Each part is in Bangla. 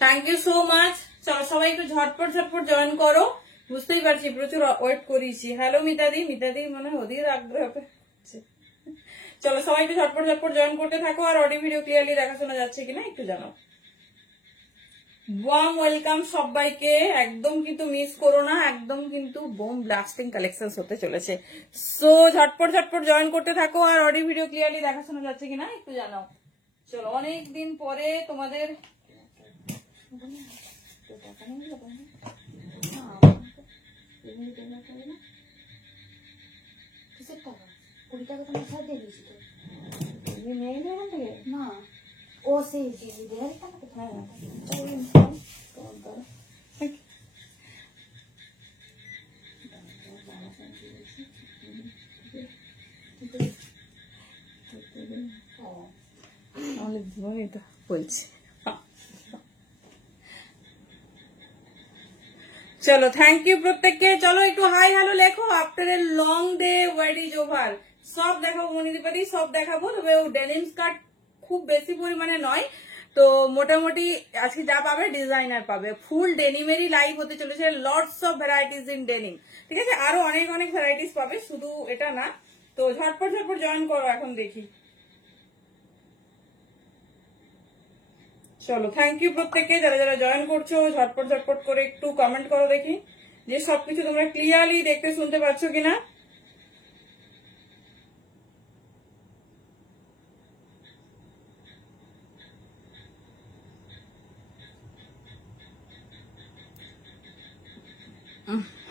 Thank you so much. চলো সবাই একটু ঝটপট ঝটপট জয়েন করো, বুঝতেই পারছি প্রচুর ওয়েট করিয়েছি। হ্যালো মিতাদি, মিতাদি মানে ওদের আগ্রহ। চলো সবাই একটু ঝটপট ঝটপট জয়েন করতে থাকো, আর অডিও ভিডিও ক্লিয়ারলি দেখাশোনা যাচ্ছে কিনা একটু জানাও। ওয়ার্ম ওয়েলকাম সবাইকে, একদম কিন্তু মিস করো না, একদম কিন্তু বোম ব্লাস্টিং কালেকশন হতে চলেছে। সো ঝটপট ঝটপট জয়েন করতে থাকো, আর অডিও ভিডিও ক্লিয়ারলি দেখাশোনা যাচ্ছে কিনা একটু জানাও। চলো অনেক দিন পরে তোমাদের না ও সেই বলছি। চলো থ্যাংক ইউ প্রত্যেককে। চলো একটু হাই হ্যালো লেখো। After a long day wide is over. সব দেখাবো মনিদীপাতি, সব দেখাবো, তবে ও ডেনিম স্কার্ট খুব বেশি পরিমাণে নয়, তো মোটামুটি আজকে যা পাবে ডিজাইনার পাবে। ফুল ডেনিমেরই লাইভ হতে চলেছে, lots of varieties in denim, ঠিক আছে। আরো অনেক অনেক ভ্যারাইটিস পাবে, শুধু এটা না। তো ঝটপট ঝটপট জয়েন করো এখন দেখি। চলো থ্যাংক ইউ প্রত্যেককে, যারা যারা জয়েন করছো ঝটপট ঝটপট করে একটু কমেন্ট করো দেখি যে সবকিছু তোমরা ক্লিয়ারলি দেখতে শুনতে পাচ্ছ কিনা।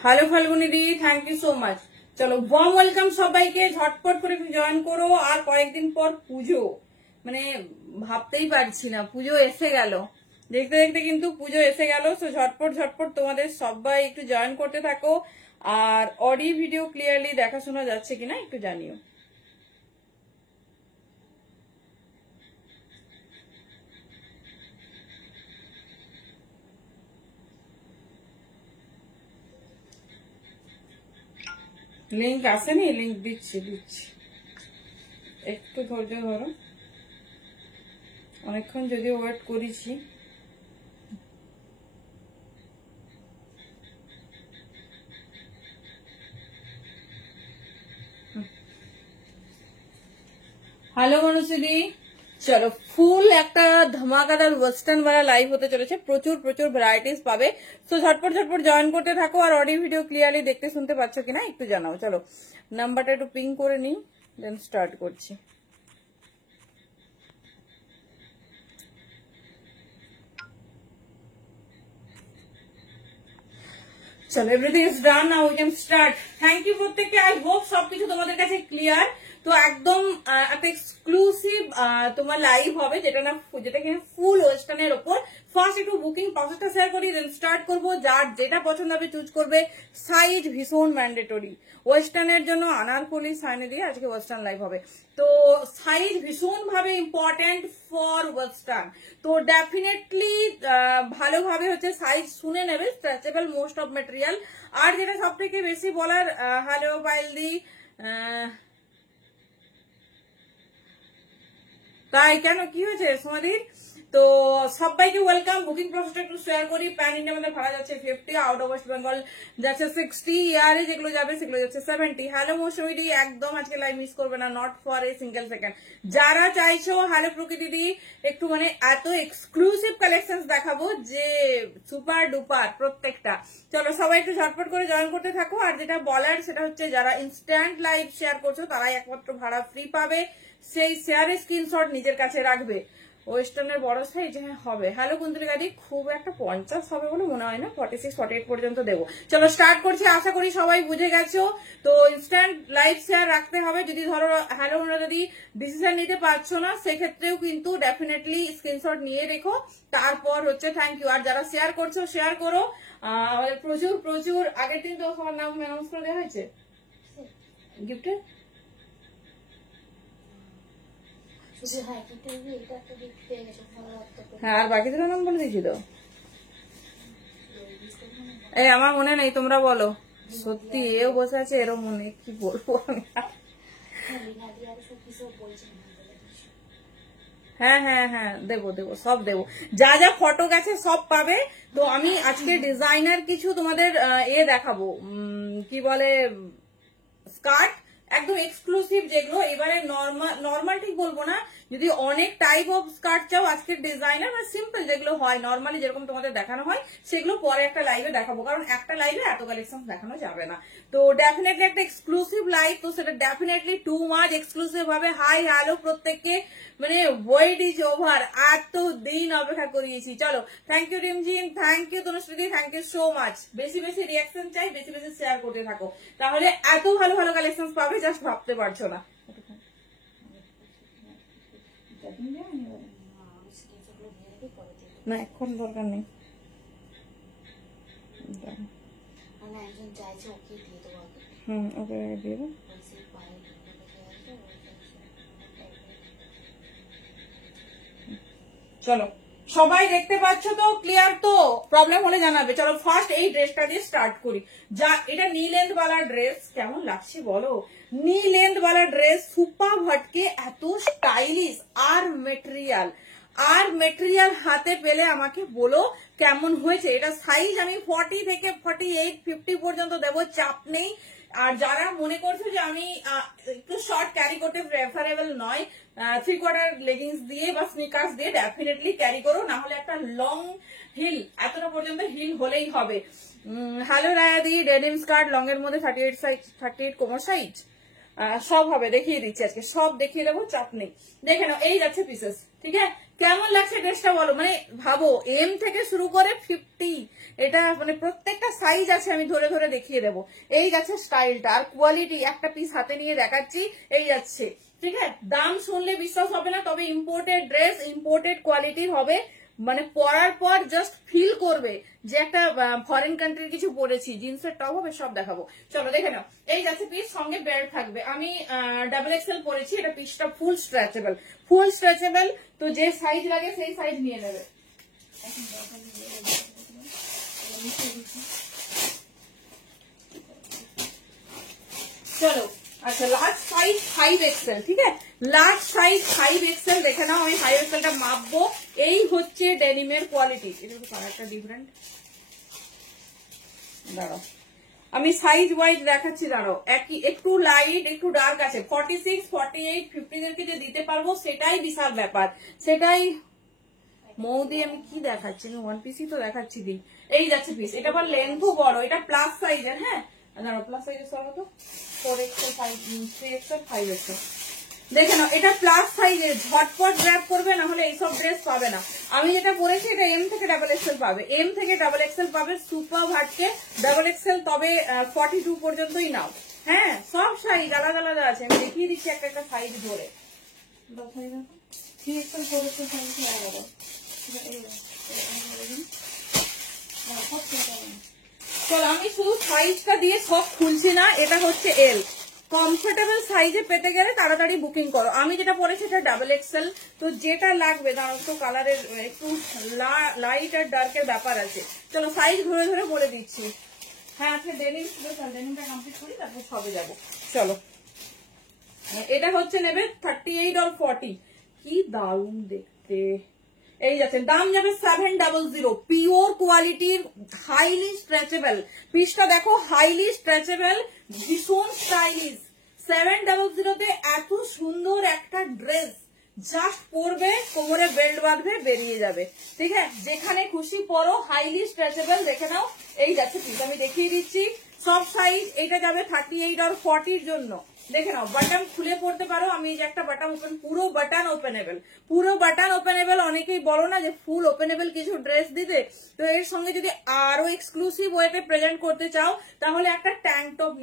Hello Falguni di, thank you so much. চলো ওয়ার্ম ওয়েলকাম সবাইকে, ঝটপট করে জয়েন করো। আর কয়েকদিন পর পুজো, মানে ভাবতেই পারছি না, পুজো এসে গেল, দেখতে দেখতে কিন্তু পুজো এসে গেল। তো ঝটপট ঝটপট তোমাদের সবাই একটু জয়েন করতে থাকো, আর অডিও ভিডিও ক্লিয়ারলি দেখাশোনা যাচ্ছে কিনা একটু জানিও। লিঙ্ক আসেনি, লিঙ্ক দিচ্ছি দিচ্ছি, একটু ধৈর্য ধরো, অনেকক্ষণ যদিও ওয়েট করেছি। হ্যালো মনুষদি, চলো ফুল একটা ধামাকাদার ওয়েস্টার্ন ওয়ালা লাইভ হতে চলেছে, প্রচুর প্রচুর ভ্যারাইটিস পাবে। তো ঝটপট ঝটপট জয়েন করতে থাকো, আর অডিও ভিডিও ক্লিয়ারলি দেখতে শুনতে পাচ্ছ কিনা একটু জানাও। চলো নাম্বারটা একটু পিং করে নিই, দেন স্টার্ট করছি। চলো everything is done, now we can start. Thank you প্রত্যেককে, আই হোপ সবকিছু তোমাদের কাছে ক্লিয়ার। তো একদম একটা এক্সক্লুসিভ তোমার লাইভ হবে, যেটা কিনা ফুল ওয়েস্টার্নের ওপর। ফার্স্ট একটু বুকিং প্রসেসটা শেয়ার করি, দেন স্টার্ট করবো। যার যেটা পছন্দ হবে চুজ করবে। সাইজ ভীষণ ম্যান্ডেটরি, ওয়েস্টার্নের জন্য আনারকলি সাইনে দিয়ে আজকে ওয়েস্টার্ন লাইভ হবে। তো সাইজ ভীষণ ভাবে ইম্পর্টেন্ট ফর ওয়েস্টার্ন, তো ডেফিনেটলি ভালোভাবে হচ্ছে সাইজ শুনে নেবে। Stretchable most of material. আর যেটা সব থেকে বেশি বলার, হ্যালো পাইলদি, তাই কেন কি হয়েছে সমাধির? তো সবাইকে ওয়েলকাম। বুকিং প্রসেসটা একটু শেয়ার করি। প্যান ইন্ডিয়া আমাদের ভাড়া যাচ্ছে 50, আউট অফ ওয়েস্ট বেঙ্গল যাচ্ছে 60, ইয়ারে যেগুলো যাবে সেগুলো যাচ্ছে 70। হ্যালো মৌসুমী, একদম আজকে লাইভ মিস করবে না, not for a single second. যারা চাইছো হ্যালো প্রকৃতি দি, একটু মানে এত এক্সক্লুসিভ কালেকশন দেখাবো যে সুপার ডুপার প্রত্যেকটা। চলো সবাই একটু ঝটপট করে জয়েন করতে থাকো। আর যেটা বলার সেটা হচ্ছে, যারা ইনস্ট্যান্ট লাইভ শেয়ার করছো তারাই একমাত্র ভাড়া ফ্রি পাবে। সেই শেয়ারের স্ক্রিনশট নিজের কাছে রাখবে। ওয়েস্টার্নের বড় সাইজ হবে। হ্যালো কুন্তলি গাদি, খুব একটা 50 হবে বলে মনে হয় না, 46 48 পর্যন্ত দেবো। চলো স্টার্ট করছি, আশা করি সবাই বুঝে গেছো। তো ইনস্ট্যান্ট লাইভ শেয়ার রাখতে হবে। যদি ধরো হ্যালো যদি ডিসিশন নিতে পারছো না, সেক্ষেত্রেও কিন্তু ডেফিনেটলি স্ক্রিনশট নিয়ে রেখো, তারপর হচ্ছে থ্যাংক ইউ। আর যারা শেয়ার করছো শেয়ার করো। আমাদের প্রচুর প্রচুর, আগের দিন তো সবার নাম অ্যানাউন্স করে দেওয়া হয়েছে গিফটের। হ্যাঁ, আর বাকি দুটো নাম বলে দিয়েছি তো। এই আমার মনে নেই, তোমরা বলো। সত্যি এও বসে আছে, এরও মনে, কি বলবো আমি। হ্যাঁ হ্যাঁ হ্যাঁ, দেবো দেবো, সব দেবো, যা যা ফটো গেছে সব পাবে। তো আমি আজকে ডিজাইনার কিছু তোমাদের দেখাবো, কি বলে, স্কার্ট একদম এক্সক্লুসিভ, যেগুলো এবারে নর্মাল ঠিক বলবো না, যদি অনেক টাইপ অফ স্কার্ট চাও আজকের ডিজাইনার, বা সিম্পল যেগুলো হয় নর্মালি যেরকম তোমাদের দেখানো হয় সেগুলো পরে একটা লাইভে দেখাবো, কারণ একটা লাইভে এত কালেকশন দেখানো যাবে না। তো ডেফিনেটলি একটা এক্সক্লুসিভ লাইভ, তো সেটা ডেফিনেটলি টু মাচ এক্সক্লুসিভ হবে। হাই হ্যালো প্রত্যেককে, মানে ওয়েট ইজ ওভার, এত দিন অপেক্ষা করিয়েছি। চলো, thank you Rimjhim, thank you Tanushree, thank you so much. বেশি বেশি রিয়াকশন চাই, বেশি বেশি শেয়ার করতে থাকো, তাহলে এত ভালো ভালো কালেকশন পাবে জাস্ট ভাবতে পারছো না। না এখন দরকার নেই, একজন চাইছে ওকে দিয়ে দেবো। ওকে দিয়ে দেবো। চলো, সবাই দেখতে পাচ্ছ তো, ক্লিয়ার তো? প্রবলেম হলে জানাবে। চলো ফার্স্ট এই ড্রেসটা দিয়ে স্টার্ট করি। যা এটা নি লেন্থ वाला ড্রেস, কেমন লাগছে বলো? নি লেন্থ वाला ড্রেস, সুপার হটকে, এত স্টাইলিশ, আর মেটেরিয়াল হাতে পেলে আমাকে বলো কেমন হয়েছে। এটা সাইজ আমি 40 থেকে 48 50 পর্যন্ত দেবো, চাপ নেই। আর যারা মনে করছো যে আমি একটু শর্ট ক্যারি করতে প্রেফারেবল নয়, 3/4 লেগিংস দিয়ে বা স্নিকার্স দিয়ে ডেফিনেটলি ক্যারি করো, না হলে একটা লং হিল, এতটা পর্যন্ত হিল হলেই হবে। হ্যালো রায়াদি, ডেনিম স্কার্ট লং এর মধ্যে 38 সাইজ, 38 কোমর সাইজ, সব হবে, দেখিয়ে দিচ্ছি আজকে, সব দেখিয়ে দেবো, চাপ নেই। দেখে নাও, এই যাচ্ছে পিসেস, ঠিক আছে? কেমন লাগছে ড্রেসটা বলো? মানে ভাবো, এম থেকে শুরু করে 50, এটা মানে প্রত্যেকটা সাইজ আছে, আমি ধরে ধরে দেখিয়ে দেবো। এই যাচ্ছে স্টাইলটা, আর কোয়ালিটি, একটা পিস হাতে নিয়ে দেখাচ্ছি, এই যাচ্ছে, ঠিক আছে? দাম শুনলে বিশ্বাস হবে না, তবে ইম্পোর্টেড ড্রেস, ইম্পোর্টেড কোয়ালিটির হবে, মানে পরার পর জাস্ট ফিল করবে যে একটা ফরেন কান্ট্রির কিছু পরেছি। জিন্সের টপ হবে, সব দেখাবো। চলো দেখে নাও, এই যাচ্ছে পিস, সঙ্গে বেল্ট থাকবে। আমি ডাবল এক্সেল পরেছি, এটা পিসটা ফুল স্ট্রেচেবল, তো যে সাইজ লাগে সেই সাইজ নিয়ে নেবে। চলো, আচ্ছা, লার্জ সাইজ 5XL, ঠিক আছে? লার্জ সাইজ 5XL দেখে নাও, আমি 5XLটা মাপবো। এই হচ্ছে ডেনিমের কোয়ালিটি, এটা একটু কালারটা ডিফারেন্ট, দাঁড়াও আমি সাইজ ওয়াইজ দেখাচ্ছি, দাঁড়াও। একই, একটু লাইট একটু ডার্ক আছে, 46 48 50 দেরকে যে দিতে পারবো সেটাই বিশাল ব্যাপার, সেটাই। মৌদি আমি কি দেখাচ্ছি, আমি ওয়ান পিসই তো দেখাচ্ছি। দি এই যাচ্ছে পিস, এটা আবার লেন্থও বড়, এটা প্লাস সাইজের। হ্যাঁ দাঁড়াও, প্লাস সাইজের সব তো 4XL 3XL 5XL, দেখে নাও, এটা প্লাস সাইজের, ঝটপট গ্র্যাব করবে, না হলে এইসব ড্রেস পাবে না। আমি যেটা পরেছি এটা এম থেকে ডাবল এক্সেল পাবে, এম থেকে ডাবল এক্সেল পাবে, সুপার হাটকে ডাবল এক্সেল, তবে 42 পর্যন্তই নাও। হ্যাঁ, সব সাইজ আলাদা আলাদা আছে, আমি দেখিয়ে দিচ্ছি একটা একটা সাইজ ধরে। 3XL 4XL সাইজ আলাদা। চলো, আমি শুধু সাইজটা দিয়ে সব খুলছি না, এটা হচ্ছে এল। কমফোর্টেবল সাইজে পেতে গেলে তাড়াতাড়ি বুকিং করো। আমি যেটা পরেছি এটা ডাবল এক্সেল, তো যেটা লাগবে, দাঁড়াও তো, কালারের একটু লাইট আর ডার্কের ব্যাপার আছে। চলো সাইজ ধরে ধরে বলে দিচ্ছি। হ্যাঁ আজকে ডেনিমটা কমপ্লিট করি, তারপর সবে যাবো। চলো, এটা হচ্ছে নেবে 38 আর 40, কি দারুণ দেখতে। এই যাচ্ছে, দাম যাবে 700, পিওর কোয়ালিটির, হাইলি স্ট্রেচেবল। পিসটা দেখো, হাইলি স্ট্রেচেবল, ভীষণ স্টাইলিশ। 700 এত সুন্দর একটা ড্রেস, জাস্ট পরবে, কোমরে বেল্ট বাঁধবে, বেরিয়ে যাবে, ঠিক আছে? যেখানে খুশি পরো, হাইলি স্ট্রেচেবল। দেখে নাও, এই যাচ্ছে পিস, আমি দেখিয়ে দিচ্ছি সব সাইজ। এটা যাবে 38 আর 40 জন্য। দেখে নাও, বাটন খুলে পড়তে পারো, আমি এই যে একটা বাটন ওপেন, পুরো বাটন ওপেনেবল। অনেকেই বলো না যে ফুল ওপেনেবল কিছু ড্রেস দিতে, তো এর সঙ্গে যদি আরো এক্সক্লুসিভ ওয়েতে প্রেজেন্ট করতে চাও, তাহলে একটা ট্যাঙ্ক টপ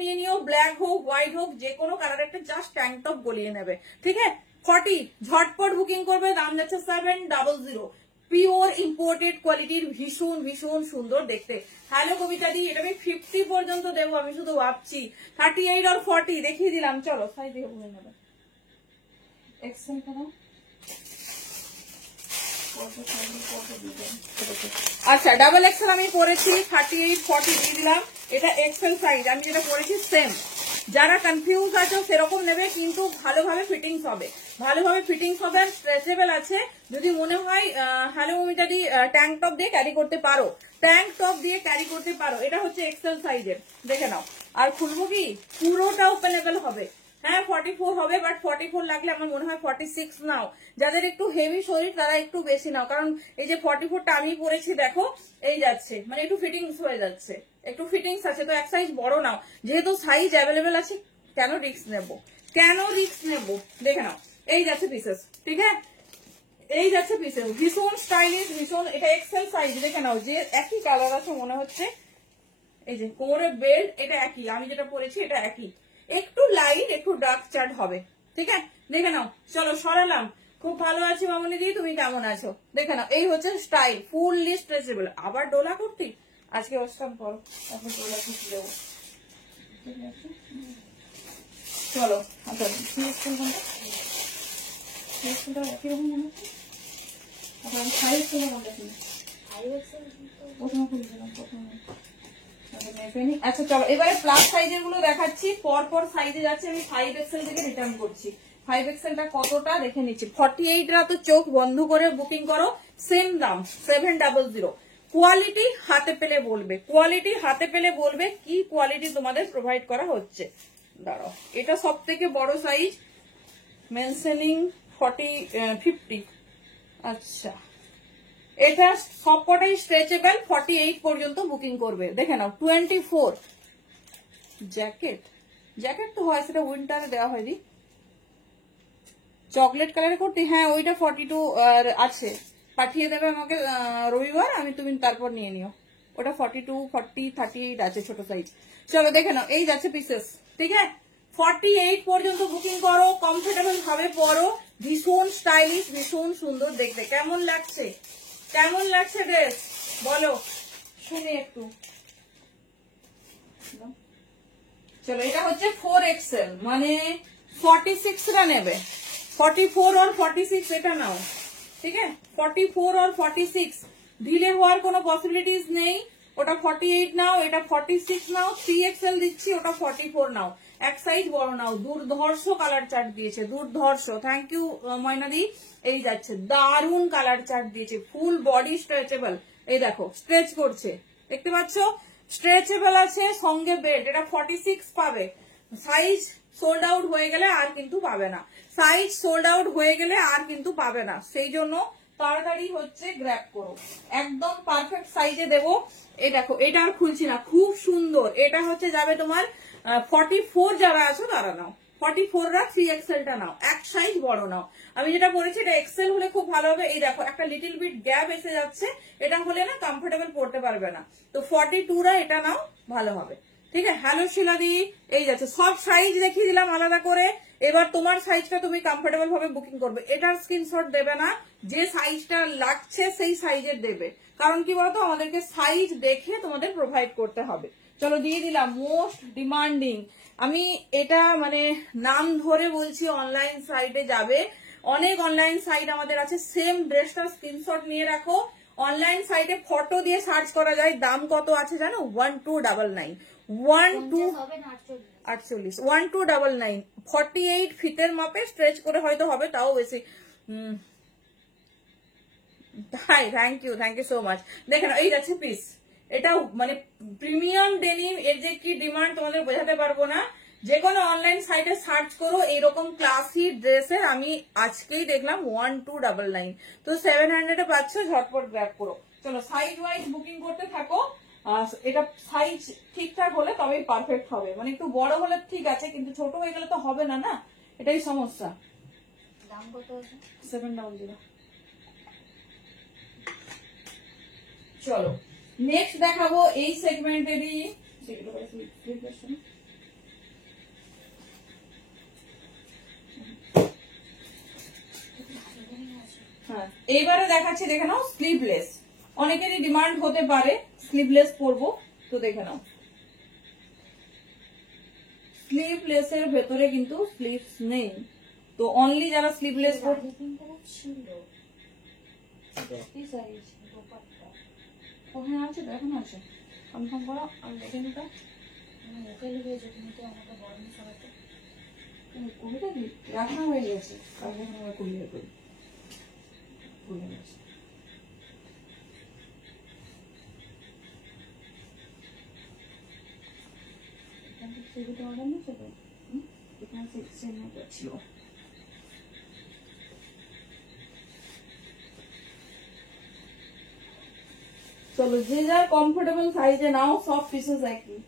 নিয়ে নিও, ব্ল্যাক হোক হোয়াইট হোক, যে কোনো কালার একটা জাস্ট ট্যাঙ্ক টপ গলিয়ে নেবে, ঠিক আছে? 40, ঝটপট বুকিং করবে, দাম যাচ্ছে 700, পিওর ইম্পোর্টেড কোয়ালিটির, ভীষণ ভীষণ সুন্দর দেখতে। হ্যালো কবিতা দি, এটা আমি 50 পর্যন্ত দেবো, আমি শুধু ভাবছি। 38 আর 40 দেখিয়ে দিলাম। চলো সাইজ দিয়ে বলে নেবে, এক্সেল কেন? আচ্ছা, ডাবল এক্সেল আমি পরেছি, 38 40 দিয়ে দিলাম। এটা এক্সেল সাইজ, আমি যেটা পরেছি সেম, যারা কনফিউজ আছো সেরকম নেবে, কিন্তু ভালোভাবে ফিটিংস হবে, ভালোভাবে ফিটিংস হবে আর স্ট্রেচেবল আছে। যদি মনে হয় হ্যালো মমিতাদি ট্যাঙ্ক টপ দিয়ে ক্যারি করতে পারো, ট্যাঙ্ক টপ দিয়ে ক্যারি করতে পারো। এটা হচ্ছে এক্সেল সাইজের, দেখে নাও। আর খুলবো কি পুরোটা ওপেনেবল হবে। হ্যাঁ 44 হবে, বাট 44 লাগলে আমার মনে হয় 46 নাও। যাদের একটু হেভি শরীর তারা একটু বেশি নাও, কারণ এই যে 44টা আমি পরেছি দেখো এই যাচ্ছে, মানে একটু ফিটিংস হয়ে যাচ্ছে, একটু ফিটিংস আছে। তো এক সাইজ বড় নাও, যেহেতু সাইজ অ্যাভেলেবেল আছে। কেন রিস্ক নেব, কেন রিস্ক নেব, দেখে নাও। এই যাচ্ছে পিসেস, ঠিক আছে, এই যাচ্ছে পিসেস, ভীষণ স্টাইলিশ, ভীষণ। এটা এক্সেল সাইজ, দেখে নাও, যে একই কালার আছে মনে হচ্ছে। এই যে কোমরের বেল্ট এটা একই, আমি যেটা পরেছি এটা একই, একটু লাইট একটু ডার্ক চার্ট হবে, ঠিক আছে, দেখে নাও। চলো সরালাম। খুব ভালো আছি মামনি দি, তুমি কেমন আছো? দেখে নাও, এই হচ্ছে স্টাইল, ফুললি স্ট্রেচেবল। আবার ডোলা করতি আজকে ওস্টাম করো, তারপর ডোলা খুঁজে দেবো। চলো আচ্ছা, কিরকম মনে হচ্ছে? সাইজ কোনটা কি? প্রথমে খুলছিলাম, প্রথমে। আচ্ছা চলো এবারে প্লাস সাইজের গুলো দেখাচ্ছি, পর পর সাইজে যাচ্ছে। আমি 5 এক্সেল থেকে রিটার্ন করছি। 5 এক্সেলটা কতটা দেখে নিচ্ছি। 48রা তো চোখ বন্ধ করে বুকিং করো, সেম দাম 700। কোয়ালিটি হাতে পেলে বলবে, কোয়ালিটি হাতে পেলে বলবে কি কোয়ালিটি তোমাদের প্রোভাইড করা হচ্ছে। দাঁড়াও, এটা সব থেকে বড় সাইজ, মেনশনিং 50। আচ্ছা এটা সবকটাই স্ট্রেচেবল, 48 পর্যন্ত বুকিং করবে। দেখে নাও 24। জ্যাকেট, জ্যাকেট তো হয়, সেটা উইন্টারে দেওয়া হয়নি। চকলেট কালারে করতে, হ্যাঁ ওইটা 42 আছে, পাঠিয়ে দেবে আমাকে রবিবার, আমি তুমি তারপর নিয়ে নিও। ওটা 42, 40, 38 আছে ছোট সাইজ। চলো দেখে নাও, এই যাচ্ছে পিসেস, ঠিক আছে। 48 পর্যন্ত বুকিং করো, কমফোর্টেবল ভাবে পরো, ভীষণ স্টাইলিশ, ভীষণ সুন্দর দেখতে। কেমন লাগছে, কেমন লাগছে ড্রেস বলো শুনে একটু। চলো এটা হচ্ছে 4 এক্সেল, মানে 46রা নেবে। 44 আর 46 এটা নাও, ঠিক আছে। 44 আর 46 ঢিলে হওয়ার কোনো পসিবিলিটিস নেই। ওটা 48 নাও, এটা 46 নাও। 3 এক্সেল দিচ্ছি, ওটা 44 নাও। এক সাইজ বড় নাও। দুর্ধর্ষ কালার চার্ট দিয়েছে, দুর্ধর্ষ। থ্যাংক ইউ ময়নাদি। এই যাচ্ছে, দারুন কালার চার্ট দিয়েছে, ফুল বডি স্ট্রেচেবল। এই দেখো স্ট্রেচ করছে, দেখতে পাচ্ছ, স্ট্রেচেবল আছে, সঙ্গে বেল্ট। এটা 46 পাবে। সাইজ সোল্ড আউট হয়ে গেলে আর কিন্তু পাবে না, সাইজ সোল্ড আউট হয়ে গেলে আর কিন্তু পাবে না। সেই জন্য তাড়াতাড়ি হচ্ছে গ্র্যাব করো, একদম পারফেক্ট সাইজে দেবো। এই দেখো, এটা আর খুলছি না, খুব সুন্দর। এটা হচ্ছে যাবে তোমার 44 যারা আছো তারা নাও, 44রা 3 এক্সেলটা নাও, এক সাইজ বড় নাও। আমি যেটা বলেছি এটা এক্সেল হলে খুব ভালো হবে। এই দেখো একটা লিটিল বিট গ্যাপ এসে যাচ্ছে, এটা হলে না কমফোর্টেবল পড়তে পারবে না। তো 42রা এটা নাও, ভালো হবে, ঠিক আছে। হ্যালো শিলাদি, এই যাচ্ছে, সব সাইজ দেখিয়ে দিলাম আলাদা করে। এবার তোমার সাইজটা তুমি কমফোর্টেবল ভাবে বুকিং করবে। এটার স্ক্রিনশট দেবে না, যে সাইজটা লাগছে সেই সাইজের দেবে। কারণ কি বলতো, আমাদেরকে সাইজ দেখে তোমাদের প্রোভাইড করতে হবে। চলো দিয়ে দিলাম মোস্ট ডিমান্ডিং। আমি এটা মানে নাম ধরে বলছি, অনলাইন সাইটে যাবে, অনেক অনলাইন সাইট আমাদের আছে। সেম ড্রেসটার স্ক্রিনশট নিয়ে রাখো। অনলাইন সাইটে ফটো দিয়ে সার্চ করা যায়। দাম কত আছে জানো? 1299, 1248, 1299। 48 ফিতের মাপে স্ট্রেচ করে হয়তো হবে, তাও বেশি। Hi, thank you so much. দেখেন এই যাচ্ছে পিস, এটা মানে প্রিমিয়াম ডেনিম। এর যে কি ডিমান্ড তোমাদের বোঝাতে পারবো না। যে কোনো অনলাইন সাইটে সার্চ করো এরকম ক্লাসি ড্রেসের। আমি আজকেই দেখলাম 1299, তো 700 পাচ্ছ, ঝটপট গ্র্যাব করো। চলো সাইজ ওয়াইজ বুকিং করতে থাকো। এটা সাইজ ঠিকঠাক হলে তবেই পারফেক্ট হবে। মানে একটু বড় হলে ঠিক আছে, কিন্তু ছোট হয়ে গেলে তো হবে না, না এটাই সমস্যা। দাম কত? 700। চলো নেক্সট দেখাবো এই সেগমেন্টেরই। হ্যাঁ এইবারে দেখাচ্ছি, দেখে নাও স্লিভলেস। অনেকেরই ডিমান্ড হতে পারে স্লিভলেস পরবো, তো দেখে নাও। স্লিভলেসের ভেতরে কিন্তু স্লিভস নেই, তো অনলি যারা স্লিভলেস পরবে। ওখানে আছে, এখন আছে, কনফার্ম করো, আমি দেখে নিতে। মুখে লিখেছো তুমি তো আমাকে বলনি সবাইকে। কবিতা রাখা হয়ে গেছে, কালকে আমরা কুড়িয়ে করি, ভুলে গেছি। ছবিটা অর্ডার না চলো, এখানে সেকশন ছিল। চলো যে যার কমফোর্টেবল সাইজে নাও, সব পিসেস একই।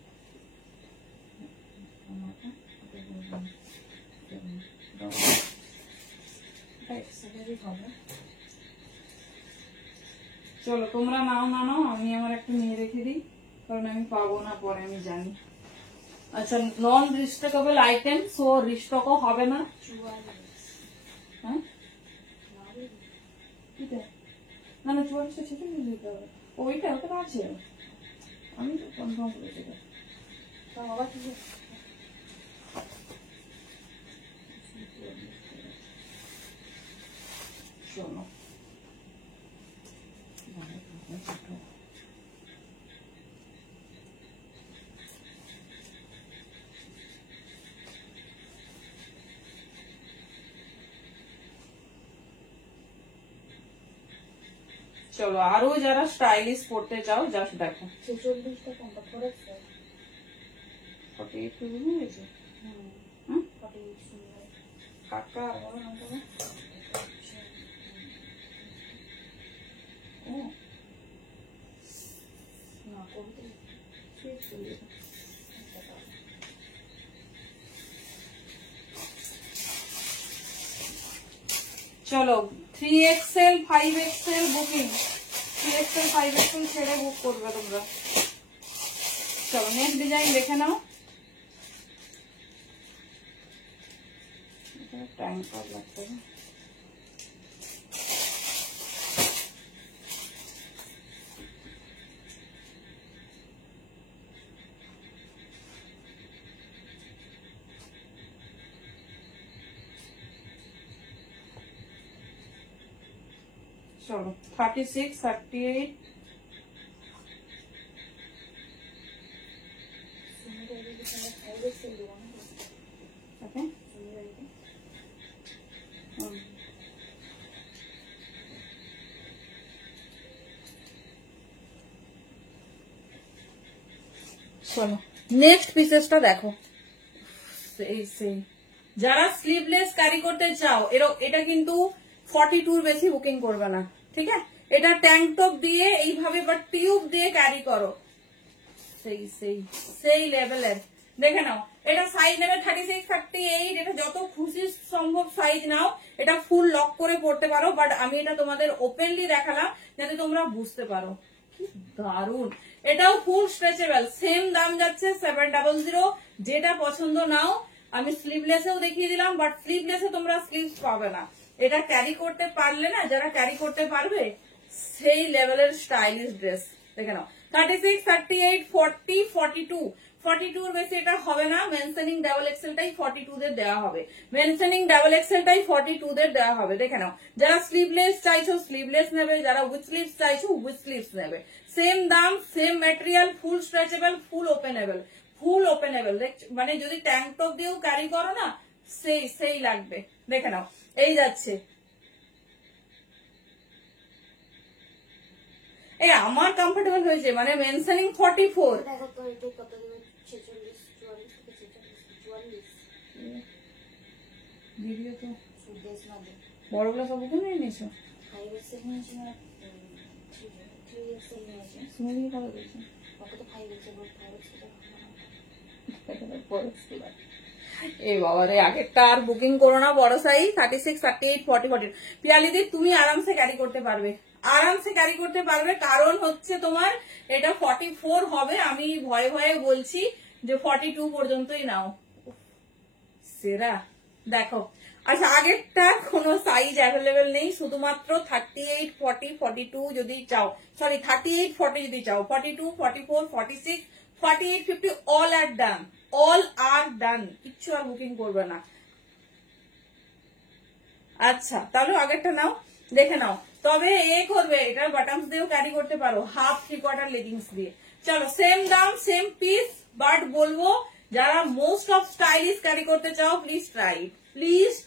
চলো তোমরা নাও না নাও, আমি আমার একটা নিয়ে রেখে দিই, কারণ আমি পাবো না পরে, আমি জানি। আচ্ছা, নন রিস্টকেবল আইটেম, সো রিস্টকও হবে না। হ্যাঁ না না, 44টা ছেটে নিয়ে দিতে হবে। ওইটা ওটা আছে, আমি তো কনফার্ম করেছি। আবার কি শোনো, চলো আরো যারা স্টাইলিশ পড়তে চাও জাস্ট দেখো। 46টা কোনটা পড়েছে? 48 হয়েছে। হুম 48 সুন্দর। কাকা বলো না তো। ও না করতে ঠিক আছে। চলো 3XL 5XL booking, 3XL 5XL ছেড়ে বুক করবে তোমরা। চলো নেক্সট ডিজাইন দেখে নাও। টাইম কত লাগবে? চলো 36, 38, সুন্দর এই যে তোমরা 5XL দেবো না? ওকে। সুন্দর এই চলো নেক্সট পিসেসটা দেখো। সেই সেই যারা স্লিভলেস ক্যারি করতে চাও, এটা কিন্তু 42 বেশি বুকিং করবে না, ঠিক আছে? এটা ট্যাঙ্ক টপ দিয়ে এইভাবে বা টিউব দিয়ে ক্যারি করো, সেই সেই সেই লেভেলের। দেখে নাও, এটা সাইজ নেবে 36, 38, এটা যত খুশি সম্ভব সাইজ নাও। এটা ফুল লক করে পড়তে পারো, বাট আমি এটা তোমাদের ওপেনলি দেখালাম যাতে তোমরা বুঝতে পারো। কি দারুন! এটাও ফুল স্ট্রেচেবল, সেম দাম যাচ্ছে 700। যেটা পছন্দ নাও। আমি স্লিভলেসেও দেখিয়ে দিলাম, বাট স্লিভলেসে তোমরা স্লিভস পাবে না। এটা ক্যারি করতে পারলে না, যারা ক্যারি করতে পারবে সেই লেভেলের স্টাইলিশ ড্রেস। দেখে নাও 36, 38, 40, 42, 42 বেশি এটা হবে না। মেনশনিং ডাবল এক্সেলটাই 42 দের দেওয়া হবে, মেনশনিং ডাবল এক্সেলটাই 42 দের দেওয়া হবে। দেখে নাও, যারা স্লিভলেস চাইছো স্লিভলেস নেবে, যারা উইথ স্লিভস চাইছো উইথ স্লিভস নেবে। সেম দাম, সেম ম্যাটেরিয়াল, ফুল স্ট্রেচেবল, ফুল ওপেনেবল, ফুল ওপেনেবল। মানে যদি ট্যাঙ্ক টপ দিয়েও ক্যারি করো না, সেই সেই লাগবে। দেখে নাও, এই যাচ্ছে। এই আমার কমফোর্টেবল হয়েছে, মানে মেনশনিং 44। দেখো তো এটা কত দেবে? 46, 44 থেকে 44। ভিডিও তো সুদেশ মধ্যে বড়গুলো সব বুঝে নিয়ে নিয়েছো? 5XL নিয়েছি না 3XL নিয়েছি। সুমিদি কবে বলছো? ওকে তো 5XL বল 5XL এই বাবা রে, আগেরটা আর বুকিং করো না। বড় সাইজ 36, 38, 40, 40। পিয়ালিদি তুমি আরামসে ক্যারি করতে পারবে, আরামসে ক্যারি করতে পারবে। কারণ হচ্ছে তোমার এটা 44 হবে। আমি ভয়ে ভয়ে বলছি যে 42 পর্যন্তই নাও। সেরা দেখো। আচ্ছা, আগেরটা কোনো সাইজ অ্যাভেলেবেল নেই, শুধুমাত্র 38, 40, 42 যদি চাও, সরি 38, 40 যদি চাও, 42, 44, 46, 48, 50 অল আর ডান, অল আর ডান। কিচ্ছু আর বুকিং করবে না। আচ্ছা, তাহলে আগেরটা নাও, দেখে নাও। তবে এ করবে, এটার বাটনস দিয়েও ক্যারি করতে পারো, হাফ 3/4 লেগিংস দিয়ে। চলো, সেম দাম সেম পিস, বাট বলবো যারা মোস্ট অফ স্টাইলিশ ক্যারি করতে চাও প্লিজ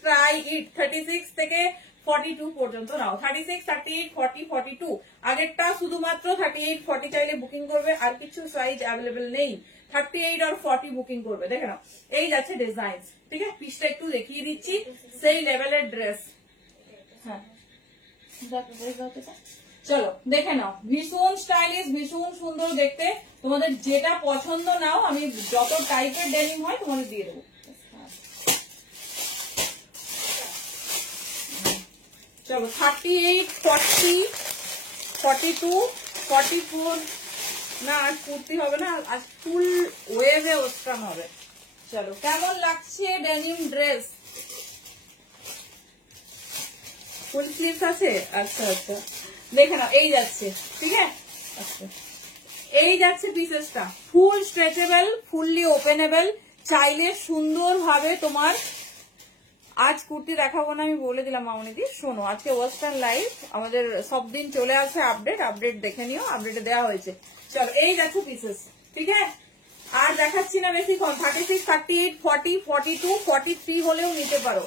ট্রাই ইট 36 থেকে 42 পর্যন্ত নাও। 36, 38, 40, 42 আগেরটা শুধুমাত্র 38, 40 চাইলে বুকিং করবে, আর কিছু সাইজ অ্যাভেলেবেল নেই। 38 আর 40 বুকিং করবে। দেখে নাও এই যাচ্ছে ডিজাইন, ঠিক আছে? পিসটা একটু দেখিয়ে দিচ্ছি, সেই লেভেলের ড্রেস। হ্যাঁ চলো দেখে নাও, ভীষণ স্টাইলিশ, ভীষণ সুন্দর দেখতে। তোমাদের যেটা পছন্দ নাও, আমি যত টাইপের ডেনিম হয় তোমাদের দিয়ে দেবো। চলো 38, 40, 42, 44 না আজ কুর্তি হবে না, আজ ফুল ওয়েভে ওস্টান হবে। চলো কেমন লাগছে ডেনিম ড্রেস? ফুল স্লিভস আছে? আচ্ছা আচ্ছা দেখে নাও এই যাচ্ছে, ঠিক আছে? আচ্ছা এই যাচ্ছে পিসেসটা, ফুল স্ট্রেচেবল, ফুললি ওপেনেবল, চাইলে সুন্দর ভাবে তোমার। আজ কুর্তি দেখাবো না আমি বলে দিলাম মামনিদি। শোনো আজকে ওয়েস্টার্ন লাইভ আমাদের সব দিন চলে আসে আপডেট দেখে নিও, আপডেটে দেওয়া হয়েছে। চলো এই যাচ্ছে পিসেস, ঠিক আছে? আর দেখাচ্ছি না বেশিক্ষণ। 36, 38, 40, 42, 43 হলেও নিতে পারো।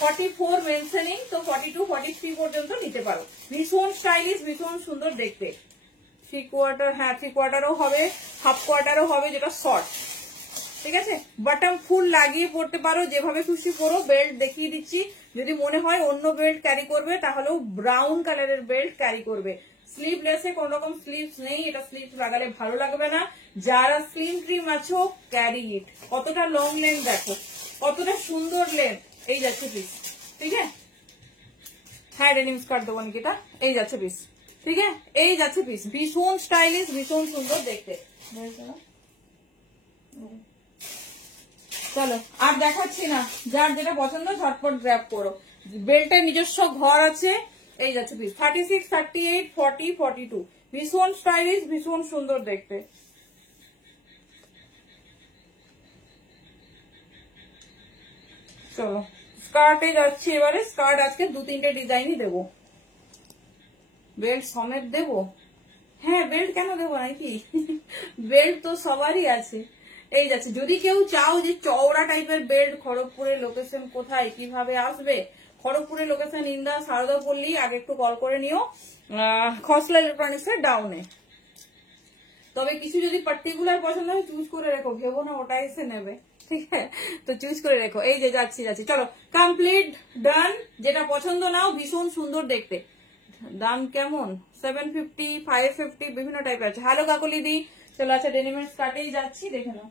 44 মেনশনিং, তো 42, 43 পর্যন্ত নিতে পারো। ভীষণ স্টাইলিশ, ভীষণ সুন্দর দেখতে। 3 কোয়ার্টার, হ্যাঁ 3 কোয়ার্টারও হবে, হাফ কোয়ার্টারও হবে, যেটা শর্ট, ঠিক আছে? বাটন ফুল লাগিয়ে পড়তে পারো, যেভাবে খুশি করো। বেল্ট দেখিয়ে দিচ্ছি, যদি মনে হয় অন্য বেল্ট ক্যারি করবে তাহলেও ব্রাউন কালারের বেল্ট ক্যারি করবে। স্লিভলেসে কোন রকম স্লিভস নেই, এটা স্লিভস লাগালে ভালো লাগবে না। যারা স্লিম ট্রিম আছো ক্যারি ইট। কতটা লং লেন্থ দেখো, কতটা সুন্দর লেন্থ। এই যাচ্ছে পিস, ঠিক আছে? হ্যাঁ ডেনিম স্কার্ট দেবো নিকিটা। এই যাচ্ছে পিস, ঠিক আছে? এই যাচ্ছে পিস, ভীষণ স্টাইলিশ, ভীষণ সুন্দর দেখতে। চলো আর দেখাচ্ছি না, যার যেটা পছন্দ ঝটপট গ্র্যাব করো। বেল্টের নিজস্ব ঘর আছে। এই যাচ্ছে পিস 36, 38, 40, 42 ভীষণ স্টাইলিশ, ভীষণ সুন্দর দেখতে। চলো স্কার্টে যাচ্ছি এবারে। স্কার্ট আজকে 2-3টে ডিজাইনই দেবো, বেল্ট সমেত দেবো। হ্যাঁ বেল্ট কেন দেবো নাকি, বেল্ট তো সবারই আছে। এই যাচ্ছে, যদি কেউ চাও যে চওড়া টাইপের বেল্ট, খড়গপুরের লোকেশন কোথায়, কিভাবে আসবে? খড়গপুরের লোকেশন ইন্দা সারদা পল্লী। আগে একটু কল করে নিও, খসলা ইলেকট্রনিক্স এর ডাউনে। তবে কিছু যদি পার্টিকুলার পছন্দ হয় চুজ করে রেখো, ভেবো না ওটা এসে নেবে, ঠিক আছে? তো চুজ করে রেখো। এই যে যাচ্ছি। চলো কমপ্লিট ডান। যেটা পছন্দ নাও, ভীষণ সুন্দর দেখতে। দাম কেমন? 750, 550 বিভিন্ন টাইপের আছে। হ্যালো কাকলি দি। চলো আচ্ছা ডেনিমের স্কার্টেই যাচ্ছি, দেখে নাও।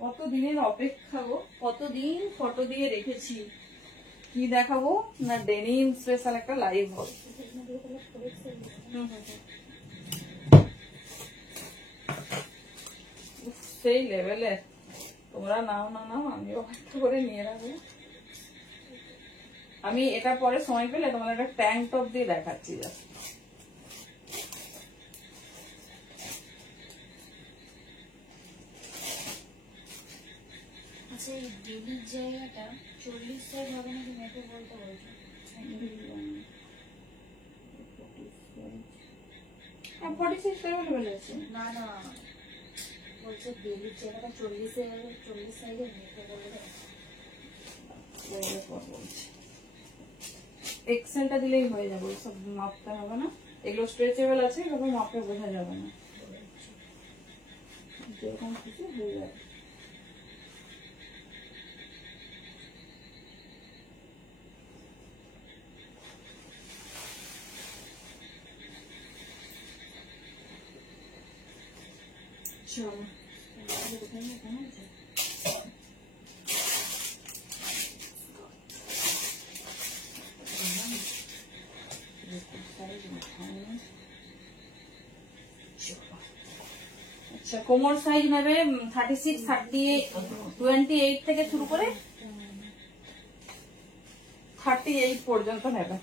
কতদিনের অপেক্ষা গো, কতদিন ফটো দিয়ে রেখেছি। কি দেখাবো না, ডেনিম স্পেশাল একটা লাইভ হবে। সেই লেভেলের। তোমরা নাও না নাও, আমিও একটা করে নিয়ে রাখবো। আমি এটা পরে সময় পেলে তোমাদের একটা ট্যাঙ্ক টপ দিয়ে দেখাচ্ছি। আচ্ছা এই বেবির জায়গাটা 40 সাইজ হবে নাকি মেপে বলতে বলছো? হ্যাঁ 46 লেভেল আছে। না না বলছে বেবির জায়গাটা 40 সাইজের মেপে বলতে। এক্সেলটা দিলেই হয়ে যাবে, সব মাপতে হবে না। এগুলো স্ট্রেচেবল আছে, এগুলো মাপে বোঝা যাবে না, যেরকম খুশি হয়ে যাবে। চলো আচ্ছা কোমর সাইজ নেবে 36, 38, 28 থেকে শুরু করে 38 পর্যন্ত নেবে।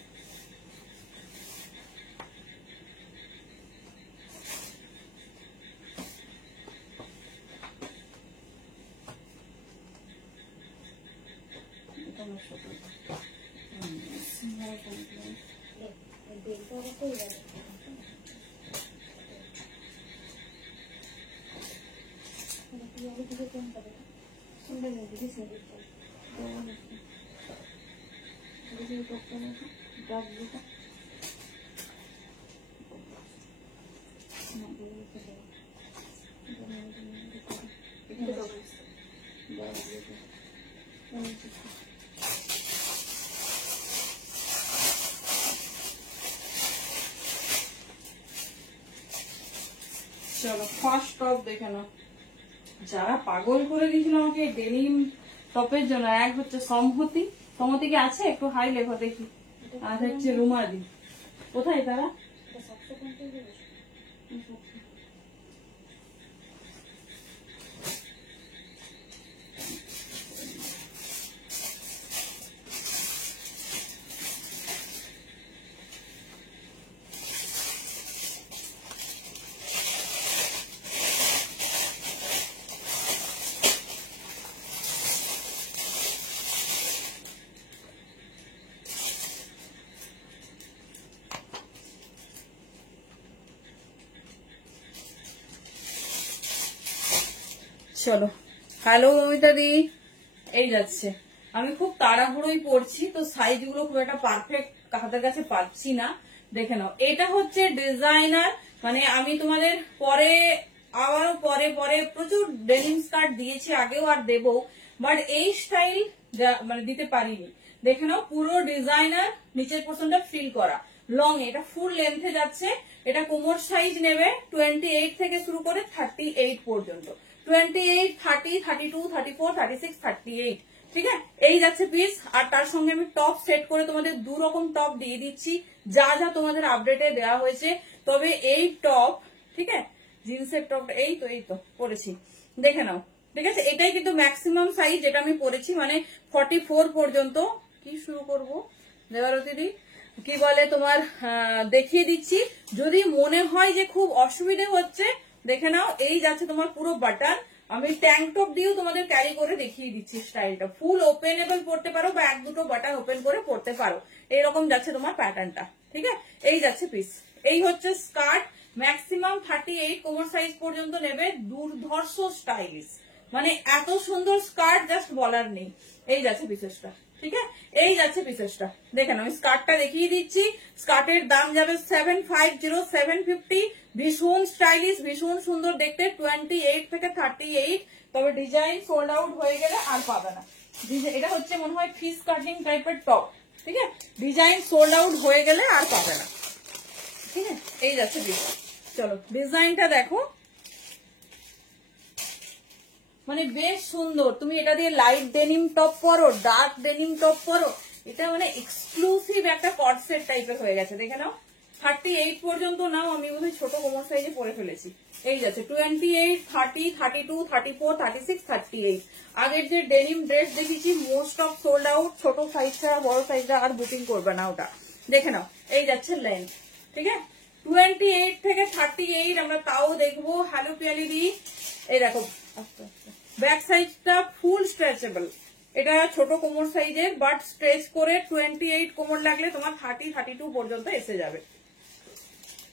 ये किसी कौन करे सुंदर है किसी से भी तो किसी डॉक्टर ने डॉग दिया ना बोले तो इधर डॉग চলো ফার্স্ট টপ দেখে নাও। যারা পাগল করে দিয়েছিল আমাকে ডেনিম টপের জন্য, এক হচ্ছে সমহতি, সমহতি কি আছে একটু হাই লেখো দেখি, আর হচ্ছে রুমালি, কোথায় তারা? सबसे कौन सी है চলো হ্যালো মমিতা দি, এই যাচ্ছে। আমি খুব তাড়াহুড়োই পড়ছি তো সাইজ গুলো খুব একটা পারফেক্ট হাতের কাছে পাচ্ছি না, দেখে নাও। এটা হচ্ছে ডিজাইনার, মানে আমি তোমাদের পরে আবারও পরে পরে প্রচুর ডেনিম স্কার্ট দিয়েছি আগেও আর দেবো, বাট এই স্টাইল মানে দিতে পারিনি। দেখে নাও পুরো ডিজাইনার, নিচের পোর্শনটা ফিল করা, লং, এটা ফুল লেন্থে যাচ্ছে। এটা কোমর সাইজ নেবে 28 থেকে শুরু করে 38 পর্যন্ত, 28, 30, 32, 34, 36, 38, ঠিক আছে? এই যাচ্ছে পিস। আর তার সঙ্গে আমি টপ সেট করে তোমাদের 2 রকম টপ দিয়ে দিচ্ছি, যা যা তোমাদের আপডেটে দেওয়া হয়েছে। তবে এই টপ, ঠিক আছে, জিন্সের টপ এই তো পরেছি, দেখে নাও, ঠিক আছে? এটাই কিন্তু ম্যাক্সিমাম সাইজ যেটা আমি পরেছি, মানে 44 পর্যন্ত। কি শুরু করবো দেওয়ারতি দি, কি বলে তোমার, দেখিয়ে দিচ্ছি। যদি মনে হয় যে খুব অসুবিধে হচ্ছে, দেখে নাও, এই যাচ্ছে তোমার পুরো বাটন। আমি ট্যাঙ্ক টপ দিয়েও তোমাদের ক্যারি করে দেখিয়ে দিচ্ছি স্টাইলটা। ফুল ওপেনেবল পড়তে পারো বা 1-2 বাটন ওপেন করে পড়তে পারো, এইরকম যাচ্ছে তোমার প্যাটার্নটা, ঠিক আছে? এই যাচ্ছে পিস। এই হচ্ছে স্কার্ট, ম্যাক্সিমাম 38 কোমর সাইজ পর্যন্ত নেবে, দুর্ধর্ষ স্টাইলিশ, মানে এত সুন্দর স্কার্ট জাস্ট বলার নেই। এই যাচ্ছে পিসেসটা, ঠিক আছে? এই যাচ্ছে পিসেসটা, দেখেন আমি স্কার্টটা দেখিয়ে দিচ্ছি। স্কার্টের দাম যাবে 750, 750। ভীষণ স্টাইলিশ, ভীষণ সুন্দর দেখতে, 28 থেকে 38। তবে ডিজাইন সোল্ড আউট হয়ে গেলে আর পাবে না। এটা হচ্ছে মনে হয় ফিস কাটিং টাইপের টপ, ঠিক আছে? ডিজাইন সোল্ড আউট হয়ে গেলে আর পাবে না, ঠিক আছে? এই যাচ্ছে ডিজাইন। চলো ডিজাইনটা দেখো, মানে বেশ সুন্দর। তুমি এটা দিয়ে লাইট ডেনিম টপ পরো, ডার্ক ডেনিম টপ পরো, এটা মানে এক্সক্লুসিভ একটা কটসেট টাইপের হয়ে গেছে, দেখে নাও। 38 পর্যন্ত নাও, আমি বোধহয় ছোট কোমর সাইজে পরে ফেলেছি। এই যাচ্ছে 28, 30, 32, 34, 36, 38। আগের যে ডেনিম ড্রেস দেখেছি মোস্ট অফ সোল্ড আউট, ছোট সাইজ ছাড়া বড় সাইজটা আর বুকিং করবে না ওটা, দেখে নাও। এই যাচ্ছে লেন্থ, ঠিক আছে? 28 থেকে 38 আমরা তাও দেখবো। হ্যালো পিয়ালিদি, এই দেখো আস্তে আস্তে ব্যাক সাইজটা ফুল স্ট্রেচেবল। এটা ছোট কোমর সাইজের, বাট স্ট্রেচ করে 28 কোমর লাগলে তোমার 30, 32 পর্যন্ত এসে যাবে।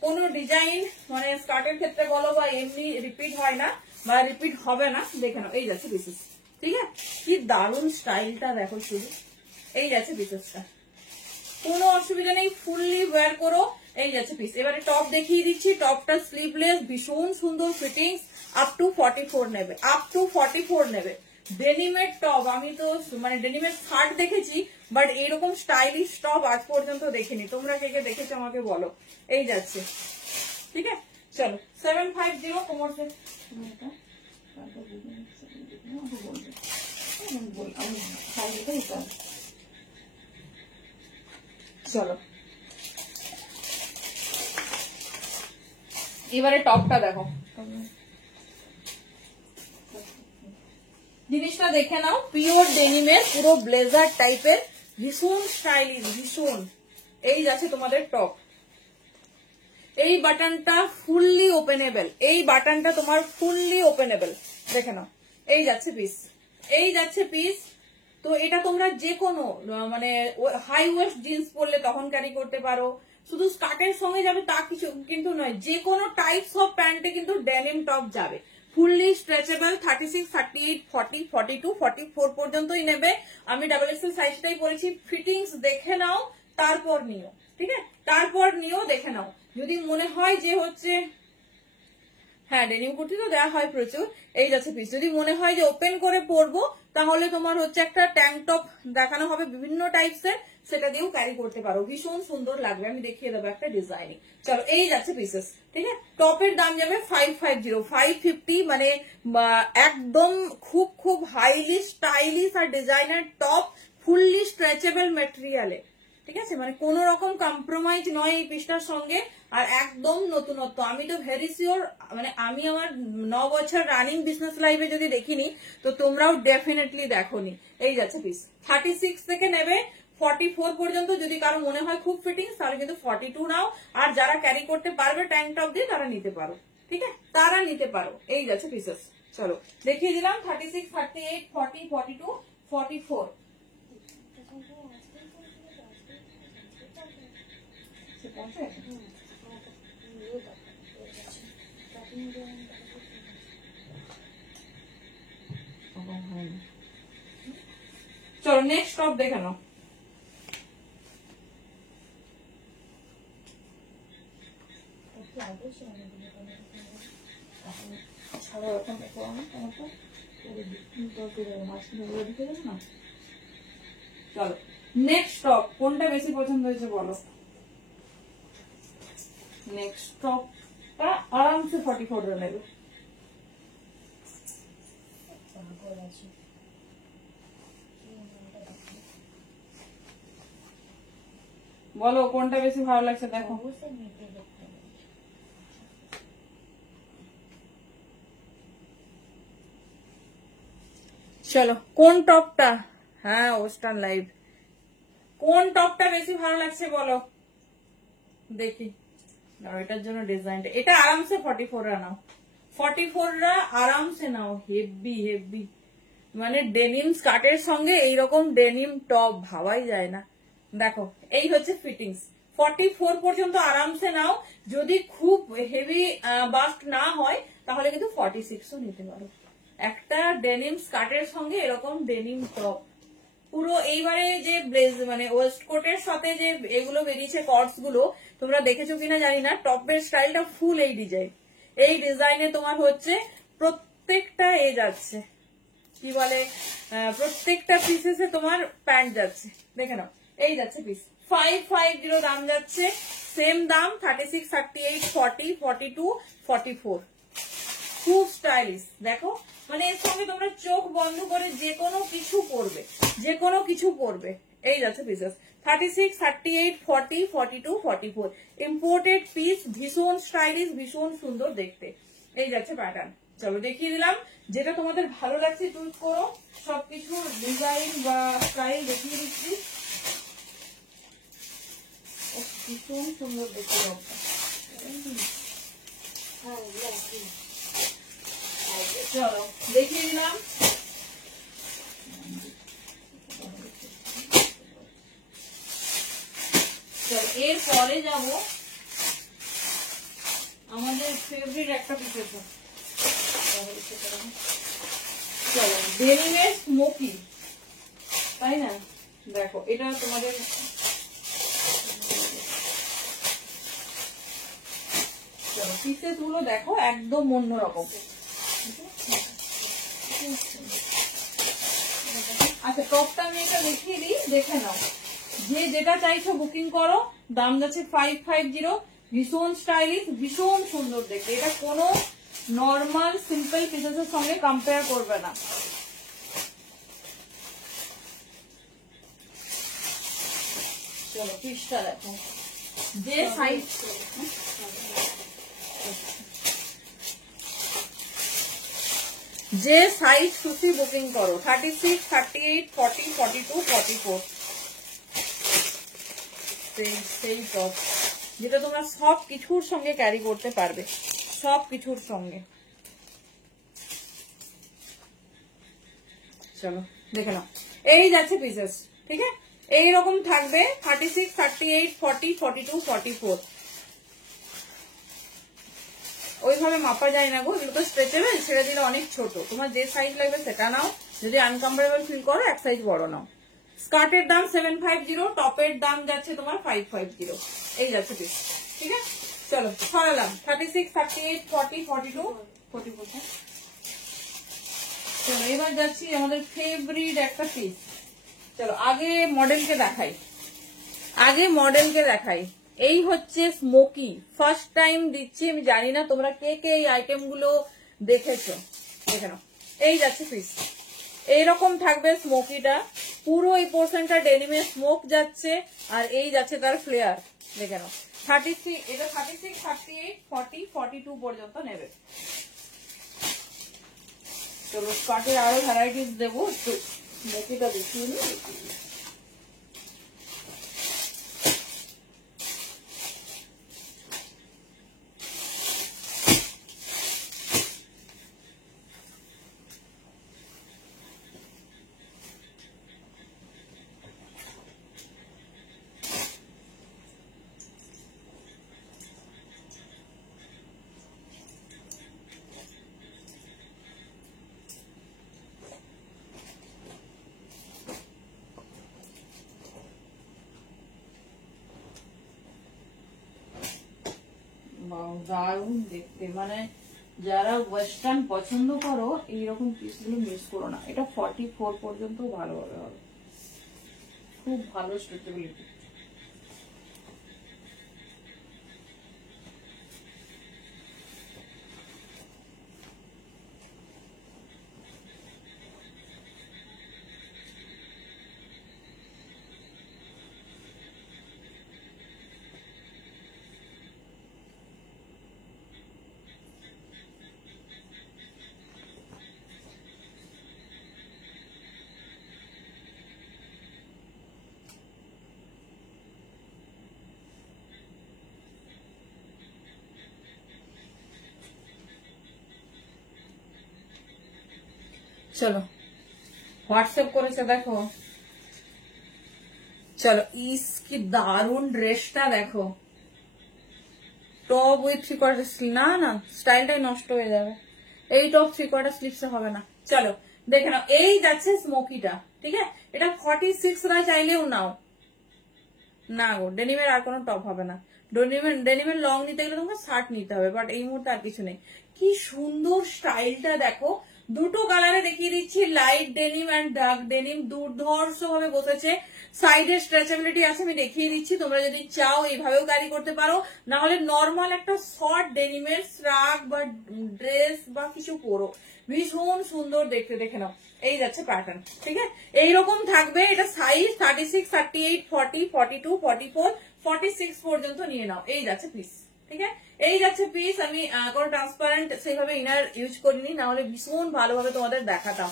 কোন ডিজাইন মানে স্কার্টের ক্ষেত্রে বলো বা এমনি রিপিট হয় না বা রিপিট হবে না, দেখে নাও। এই যাচ্ছে পিসেস, ঠিক আছে? কি দারুণ স্টাইলটা দেখো শুধু। এই যাচ্ছে পিসেসটা, কোনো অসুবিধা নেই, ফুললি ওয়্যার করো। এই যাচ্ছে পিস। এবারে টপ দেখিয়ে দিচ্ছি। টপটা স্লিভলেস, ভীষণ সুন্দর ফিটিংস, আপ টু 44 নেবে, আপ টু 44 নেবে। ডেনিমের টপ, আমি তো মানে ডেনিমের শার্ট দেখেছি, বাট এইরকম স্টাইলিশ টপ আজ পর্যন্ত দেখিনি। তোমরা কে কে দেখেছো আমাকে বলো। এই যাচ্ছে, ঠিক আছে? চলো 750 কোমর সেট। চলো এবারে টপটা দেখো, জিনিসটা দেখে নাও। পিওর ডেনিমের পুরো ব্লেজার টাইপের, ভীষণ স্টাইলিশ, ভীষণ। এই যাচ্ছে তোমাদের টপ। এই বাটনটা ফুললি ওপেনেবল, এই বাটনটা তোমার ফুললি ওপেনেবল, দেখে নাও। এই যাচ্ছে পিস, এই যাচ্ছে পিস। তো এটা তোমরা যে কোনো মানে হাই ওয়েস্ট জিন্স পরলে তখন ক্যারি করতে পারো, শুধু স্কার্টের সঙ্গে যাবে তা কিছু কিন্তু নয়, যে কোনো টাইপস অফ প্যান্টে কিন্তু ডেনিম টপ যাবে। ফুললি স্ট্রেচেবল 36, 38, 40, 42, 44 পর্যন্তই নেবে। আমি ডাবল এক্সেল সাইজটাই পরেছি। ফিটিংস দেখে নাও, তারপর নিও, ঠিক আছে? তারপর নিও, দেখে নাও। যদি মনে হয় যে হচ্ছে, হ্যাঁ ডেনিম কুর্তি তো দেওয়া হয় প্রচুর। এই যাচ্ছে পিস। যদি মনে হয় যে ওপেন করে পরবো, তাহলে তোমার হচ্ছে একটা ট্যাঙ্ক টপ দেখানো হবে বিভিন্ন টাইপসের, সেটা দিয়েও ক্যারি করতে পারো, ভীষণ সুন্দর লাগবে। আমি দেখিয়ে দেবো একটা ডিজাইনিং। চলো, এই যাচ্ছে পিসেস, ঠিক আছে? টপের দাম যাবে 550, 550, মানে একদম খুব খুব হাইলি স্টাইলিশ আর ডিজাইনার টপ, ফুললি স্ট্রেচেবল মেটেরিয়ালে, ঠিক আছে? মানে কোন রকম কম্প্রোমাইজ নয় এই পিসটার সঙ্গে, আর একদম নতুনত্ব। আমি তো ভেরি শিওর, মানে আমি আমার 9 বছর রানিং বিজনেস লাইফে যদি দেখিনি, তো তোমরাও ডেফিনেটলি দেখোনি। এই যাচ্ছে পিস। 36 থেকে নেবে 44 পর্যন্ত। যদি কারো মনে হয় খুব ফিটিংস, তাহলে কিন্তু 42 নাও। আর যারা ক্যারি করতে পারবে ট্যাঙ্ক টপ দিয়ে, তারা নিতে পারো, ঠিক আছে? তারা নিতে পারো। এই যাচ্ছে পিসেস। চলো দেখিয়ে দিলাম 36, 38, 40, 42, 44। চলো নেক্সট টপ দেখে নাও। চলো নেক্সট টপ কোনটা বেশি পছন্দ হয়েছে বলো? নেক্সট টপটা আরামসে 44 নেবে। বলো কোনটা বেশি ভালো লাগছে, দেখো। চলো কোন টপটা, হ্যাঁ ওয়েস্টার্ন লাইভ, কোন টপটা বেশি ভালো লাগছে বলো দেখি। এটার জন্য ডিজাইনটা, এটা আরামসে 44 নাও, 44 আরামসে নাও। হেভি হেভি, মানে ডেনিম স্কার্টের সঙ্গে এইরকম ডেনিম টপ ভাবাই যায় না। দেখো এই হচ্ছে ফিটিংস। 44 পর্যন্ত আরামসে নাও। যদি খুব হেভি বাস্ট না হয়, তাহলে কিন্তু 46ও নিতে পারো। একটা ডেনিম স্কার্টের সঙ্গে এরকম ডেনিম টপ পুরো। এইবারে যে মানে ওয়েস্ট কোটের সাথে যে এগুলো বেরিয়েছে কর্ডস গুলো, তোমরা দেখেছো কিনা জানি না, টপের স্টাইলটা ফুল এই ডিজাইন। এই ডিজাইনে তোমার হচ্ছে প্রত্যেকটা এ যাচ্ছে, কি বলে, প্রত্যেকটা পিসেসে তোমার প্যান্ট যাচ্ছে। দেখে নাও, এই যাচ্ছে পিস। 550 দাম যাচ্ছে। সেম দাম 36, 38, 40, 42, 44। খুব স্টাইলিশ। দেখো মানে এর সঙ্গে তোমরা চোখ বন্ধ করে যে কোনো কিছু পরবে, যে কোনো কিছু পরবে। এই যাচ্ছে পিসেস। 36, 38, 40, 42, 44 ইম্পোর্টেড পিস, ভীষণ স্টাইলিশ, ভীষণ সুন্দর দেখতে। এই যাচ্ছে প্যাটার্ন। চলো দেখিয়ে দিলাম, যেটা তোমাদের ভালো লাগছে চুজ করো। সবকিছু ডিজাইন বা স্টাইল দেখিয়ে দিচ্ছি। ভীষণ সুন্দর দেখতে টপটা। চলো দেখিয়ে দিলাম। এর পরে যাব আমাদের ফেভারিট একটা পিসের। চলো ডেনিমের স্মোকি, তাই না? দেখো এটা তোমাদের পিসেস গুলো দেখো একদম অন্যরকম। আচ্ছা টপটা আমি এটা দেখিয়ে দিই, দেখে নাও। যে যেটা চাইছো বুকিং করো। দাম যাচ্ছে 550। ভীষণ স্টাইলিশ, ভীষণ সুন্দর দেখতে। এটা কোনো নর্মাল সিম্পল পিসেসের সঙ্গে কম্পেয়ার করবে না। চলো পিসটা দেখো, যে সাইজ, যে সাইজ খুশি বুকিং করো। 36, 38, 40, 42, 44 সেই টপ, যেটা তোমরা সব কিছুর সঙ্গে ক্যারি করতে পারবে, সব কিছুর সঙ্গে। চলো দেখে নাও, এই যাচ্ছে পিসেস, ঠিক আছে? এইরকম থাকবে 36, 38, 40, 42, 44। ওইভাবে মাপা যায় না গো, এগুলো তো স্ট্রেচেবল, ছেড়ে দিলে অনেক ছোট। তোমার যে সাইজ লাগবে সেটা নাও, যদি আনকমফোর্টেবল ফিল করো এক সাইজ বড় নাও। স্কার্টের দাম 750, টপের দাম যাচ্ছে তোমার 550। এই যাচ্ছে পিস, ঠিক আছে। চলো সরালাম 36, 38, 40, 42, 44। চলো এবার যাচ্ছি আমাদের ফেভারিট একটা পিস। চলো আগে মডেলকে দেখাই। এই হচ্ছে স্মোকি, ফার্স্ট টাইম দিচ্ছি, আমি জানি না তোমরা কে কে এই আইটেম গুলো দেখেছো। দেখে নাও, এই যাচ্ছে পিস, এইরকম থাকবে স্মোকিটা, পুরো এই পোর্শনটা ডেনিমে স্মোক যাচ্ছে, আর এই যাচ্ছে তার ফ্লেয়ার। দেখে নাও 33, এটা 36, 38, 40, 42 পর্যন্ত নেবে। চলো স্কার্টের আরো ভ্যারাইটিস দেবো, একটু স্মোকিটা দেখিয়ে নিই। দারুণ দেখতে, মানে যারা ওয়েস্টার্ন পছন্দ করো এইরকম পিসগুলো মিস করো না। এটা 44 পর্যন্ত ভালোভাবে হবে, খুব ভালো স্ট্রেচেবিলিটি। চলো হোয়াটসঅ্যাপ করেছে দেখো। চলো ইস কি দারুন ড্রেসটা দেখো, টপ উইথ 3/4 স্লিভ। না না, স্টাইলটাই নষ্ট হয়ে যাবে, এই টপ 3/4 স্লিভসে হবে না। চলো দেখে নাও, এই যাচ্ছে স্মোকিটা, ঠিক আছে। এটা 46 রা চাইলেও নাও না গো, ডেনিমের আর কোনো টপ হবে না। ডেনিমের লং নিতে গেলে তোমাকে 60 নিতে হবে, বাট এই মুহূর্তে আর কিছু নেই। কি সুন্দর স্টাইলটা দেখো, দুটো কালারে দেখিয়ে দিচ্ছি, light denim and dark denim, দুর্ধর্ষ ভাবে বসেছে। সাইডে স্ট্রেচেবিলিটি আছে, আমি দেখিয়ে দিচ্ছি, তোমরা যদি চাও এইভাবেও ক্যারি করতে পারো, না হলে নর্মাল একটা শর্ট ডেনিমের স্ট্রাক বা ড্রেস বা কিছু পরো, ভীষণ সুন্দর দেখতে। দেখে নাও, এই যাচ্ছে প্যাটার্ন, ঠিক আছে। এইরকম থাকবে, এটা সাইজ 36, 38, 40, 42, 44, 46 পর্যন্ত নিয়ে নাও। এই যাচ্ছে পিস, ঠিক আছে। এই যাচ্ছে পিস। আমি কোনো ট্রান্সপারেন্ট সেইভাবে ইনার ইউজ করিনি, না হলে ভীষণ ভালোভাবে তোমাদের দেখাতাম।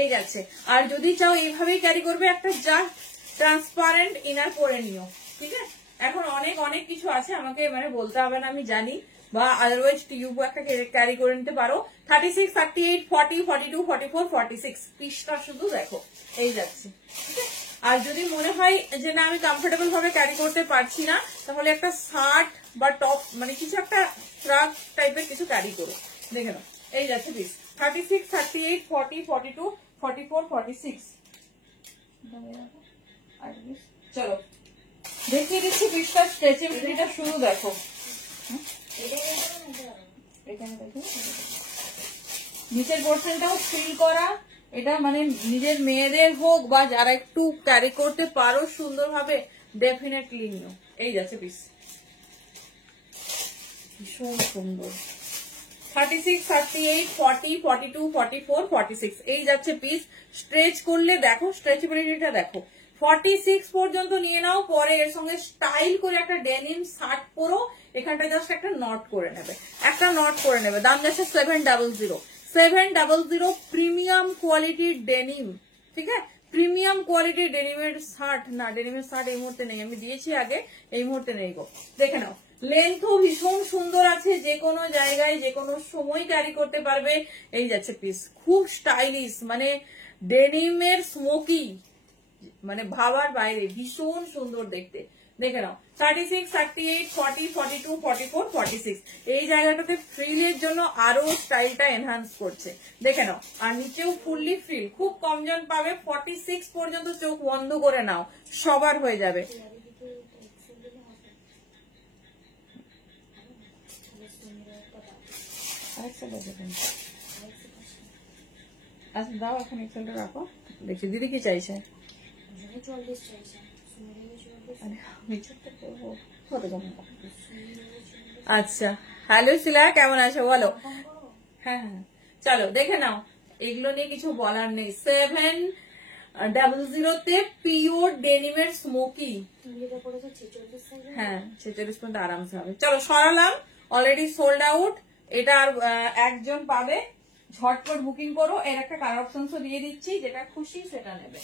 এই যাচ্ছে, আর যদি চাও এইভাবেই ক্যারি করবে, একটা জাস্ট ট্রান্সপারেন্ট ইনার পরে নিও, ঠিক আছে। এখন অনেক অনেক কিছু আছে, আমাকে মানে বলতে হবে না, আমি জানি, বা আদারওয়াইজ টিউব একটা ক্যারি করে নিতে পারো। 36, 38, 40, 42, 44, 46 পিসটা শুধু দেখো, এই যাচ্ছে, ঠিক আছে। আর যদি মনে হয় যে না আমি কমফোর্টেবল ভাবে ক্যারি করতে পারছি না, তাহলে একটা শার্ট বা টপ মানে কিছু একটা ফ্রক টাইপের কিছু ক্যারি করো। দেখে নাও, এই যাচ্ছে পিস 36, 38, 40, 42, 44, 46। চলো দেখিয়ে দিচ্ছি পিসটা স্ট্রেচেবিলিটিটা শুরু দেখো। এখানে দেখো, নিচের পোর্শনটাও ফিল করা, এটা মানে নিজের মেয়েদের হোক বা যারা একটু ক্যারি করতে পারো সুন্দরভাবে, ডেফিনেটলি নিও। এই যাচ্ছে পিস, ভীষণ সুন্দর। 36, 38, 40, 42, 44, 46 এই যাচ্ছে পিস। স্ট্রেচ করলে দেখো, স্ট্রেচেবিলিটিটা দেখো, 46 পর্যন্ত নিয়ে নাও। পরে এর সঙ্গে স্টাইল করে একটা ডেনিম শার্ট পরো, এখানটা জাস্ট একটা নট করে নেবে, দাম যাচ্ছে 700, 700 প্রিমিয়াম কোয়ালিটির ডেনিম, ঠিক আছে। প্রিমিয়াম কোয়ালিটির ডেনিমের শার্ট, না ডেনিমের শার্ট এই মুহূর্তে নেই, আমি দিয়েছি আগে, এই মুহূর্তে নেই গো। দেখে নাও, লেন্থও ভীষণ সুন্দর আছে, যে কোনো জায়গায় যে কোনো সময় ক্যারি করতে পারবে। এই যাচ্ছে পিস, খুব স্টাইলিশ, মানে ডেনিমের স্মোকি, মানে ভাবার বাইরে, ভীষণ সুন্দর দেখতে, দেখে নাও 36, 38, 40, 42, 44, 46 এই জায়গাটাতে ফ্রিলের জন্য আরো স্টাইলটা এনহান্স করছে। দেখে নাও, আর নিচেও ফুললি ফ্রিল, খুব কম জন পাবে। 46 পর্যন্ত চোখ বন্ধ করে নাও, সবার হয়ে যাবে। আচ্ছা দাও, এখন এক্সেলটা রাখো, দেখি দিদি কি চাইছে। আচ্ছা, হ্যালো শিলা, কেমন আছো বলো? হ্যাঁ হ্যাঁ, চলো দেখে নাও, এগুলো নিয়ে কিছু বলার নেই। 700 পিওর ডেনিমের স্মোকি, হ্যাঁ 46 পর্যন্ত আরামসে হবে। চলো সরালাম, অলরেডি সোল্ড আউট। এটা আর একজন পাবে, ঝটপট বুকিং করো। এর একটা কালার অপশনসও দিয়ে দিচ্ছি, যেটা খুশি সেটা নেবে।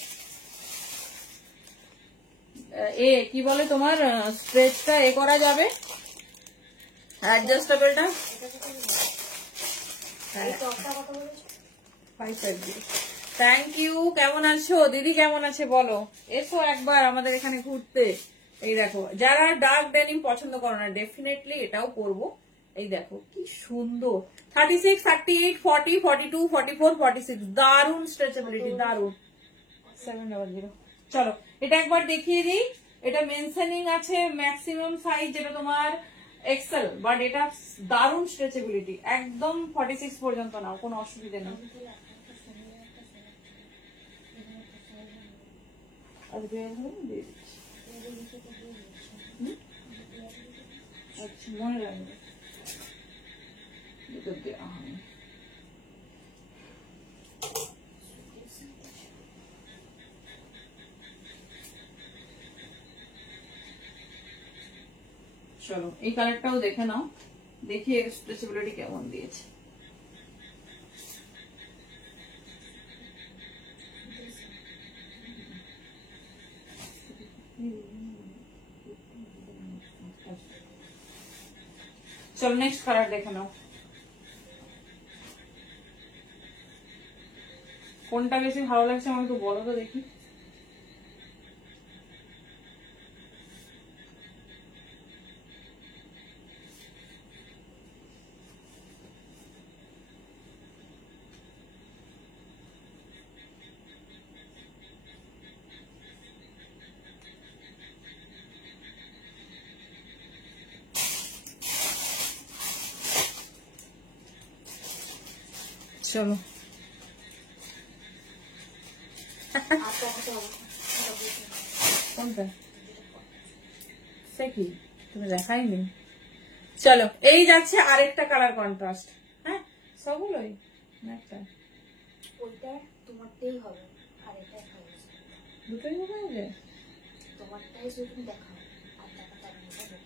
কি বলে তোমার স্ট্রেচটা করা যাবে, অ্যাডজাস্টেবলটা। Thank you. কেমন আছো দিদি, কেমন আছে বলো? এসো একবার আমাদের এখানে ঘুরতে। এই দেখো, যারা ডার্ক ডেনিম পছন্দ করো না, ডেফিনেটলি এটাও করবো। এই দেখো কি সুন্দর, 36, 38, 40, 42, 44, 46 দারুন স্ট্রেচেবিলিটি, দারুন। 700। চলো এটা একবার দেখিয়ে দিই। এটা মেনশনিং আছে ম্যাক্সিমাম সাইজ, যেটা তোমার এক্সেল, বাট এটা দারুন স্ট্রেচেবিলিটি, একদম 46 পর্যন্ত নাও, কোনো অসুবিধা নেই। আচ্ছা মনে রাখবে। চলো এই কালারটাও দেখে নাও, দেখি স্ট্রেচেবিলিটি কেমন দিয়েছে। চলো নেক্সট কালার দেখে নাও, কোনটা বেশি ভালো লাগছে আমাকে একটু বলো তো দেখি। চলো কোনটা সে কি তুমি দেখাইনি। চলো এই যাচ্ছে আরেকটা কালার কন্ট্রাস্ট। হ্যাঁ সবগুলোই একটা, ওইটা তোমারটাই হবে, আর এটা হবে দুটোই হবে। তোমারটাই শুধু দেখাও, আর তার মধ্যে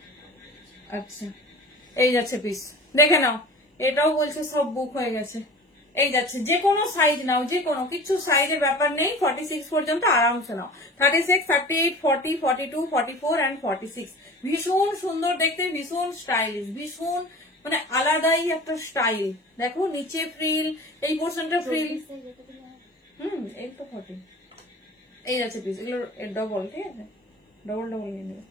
আচ্ছা এই যাচ্ছে পিস, দেখে নাও। এটাও বলছে সব বুক হয়ে গেছে। এই যাচ্ছে, যে কোনো সাইজ নাও, যে কোনো, কিছু সাইজের ব্যাপার নেই। 46 পর্যন্ত আরামসে নাও। 36, 38, 40, 42, 44 and 46 ভীষণ সুন্দর দেখতে, ভীষণ স্টাইলিশ, ভীষণ মানে আলাদাই একটা স্টাইল। দেখো নিচে ফ্রিল, এই পোর্শনটা ফ্রিল। এই তো 40। এই যাচ্ছে পিস, এগুলো ডবল, ঠিক আছে, ডবল ডবল নিয়ে নেবে।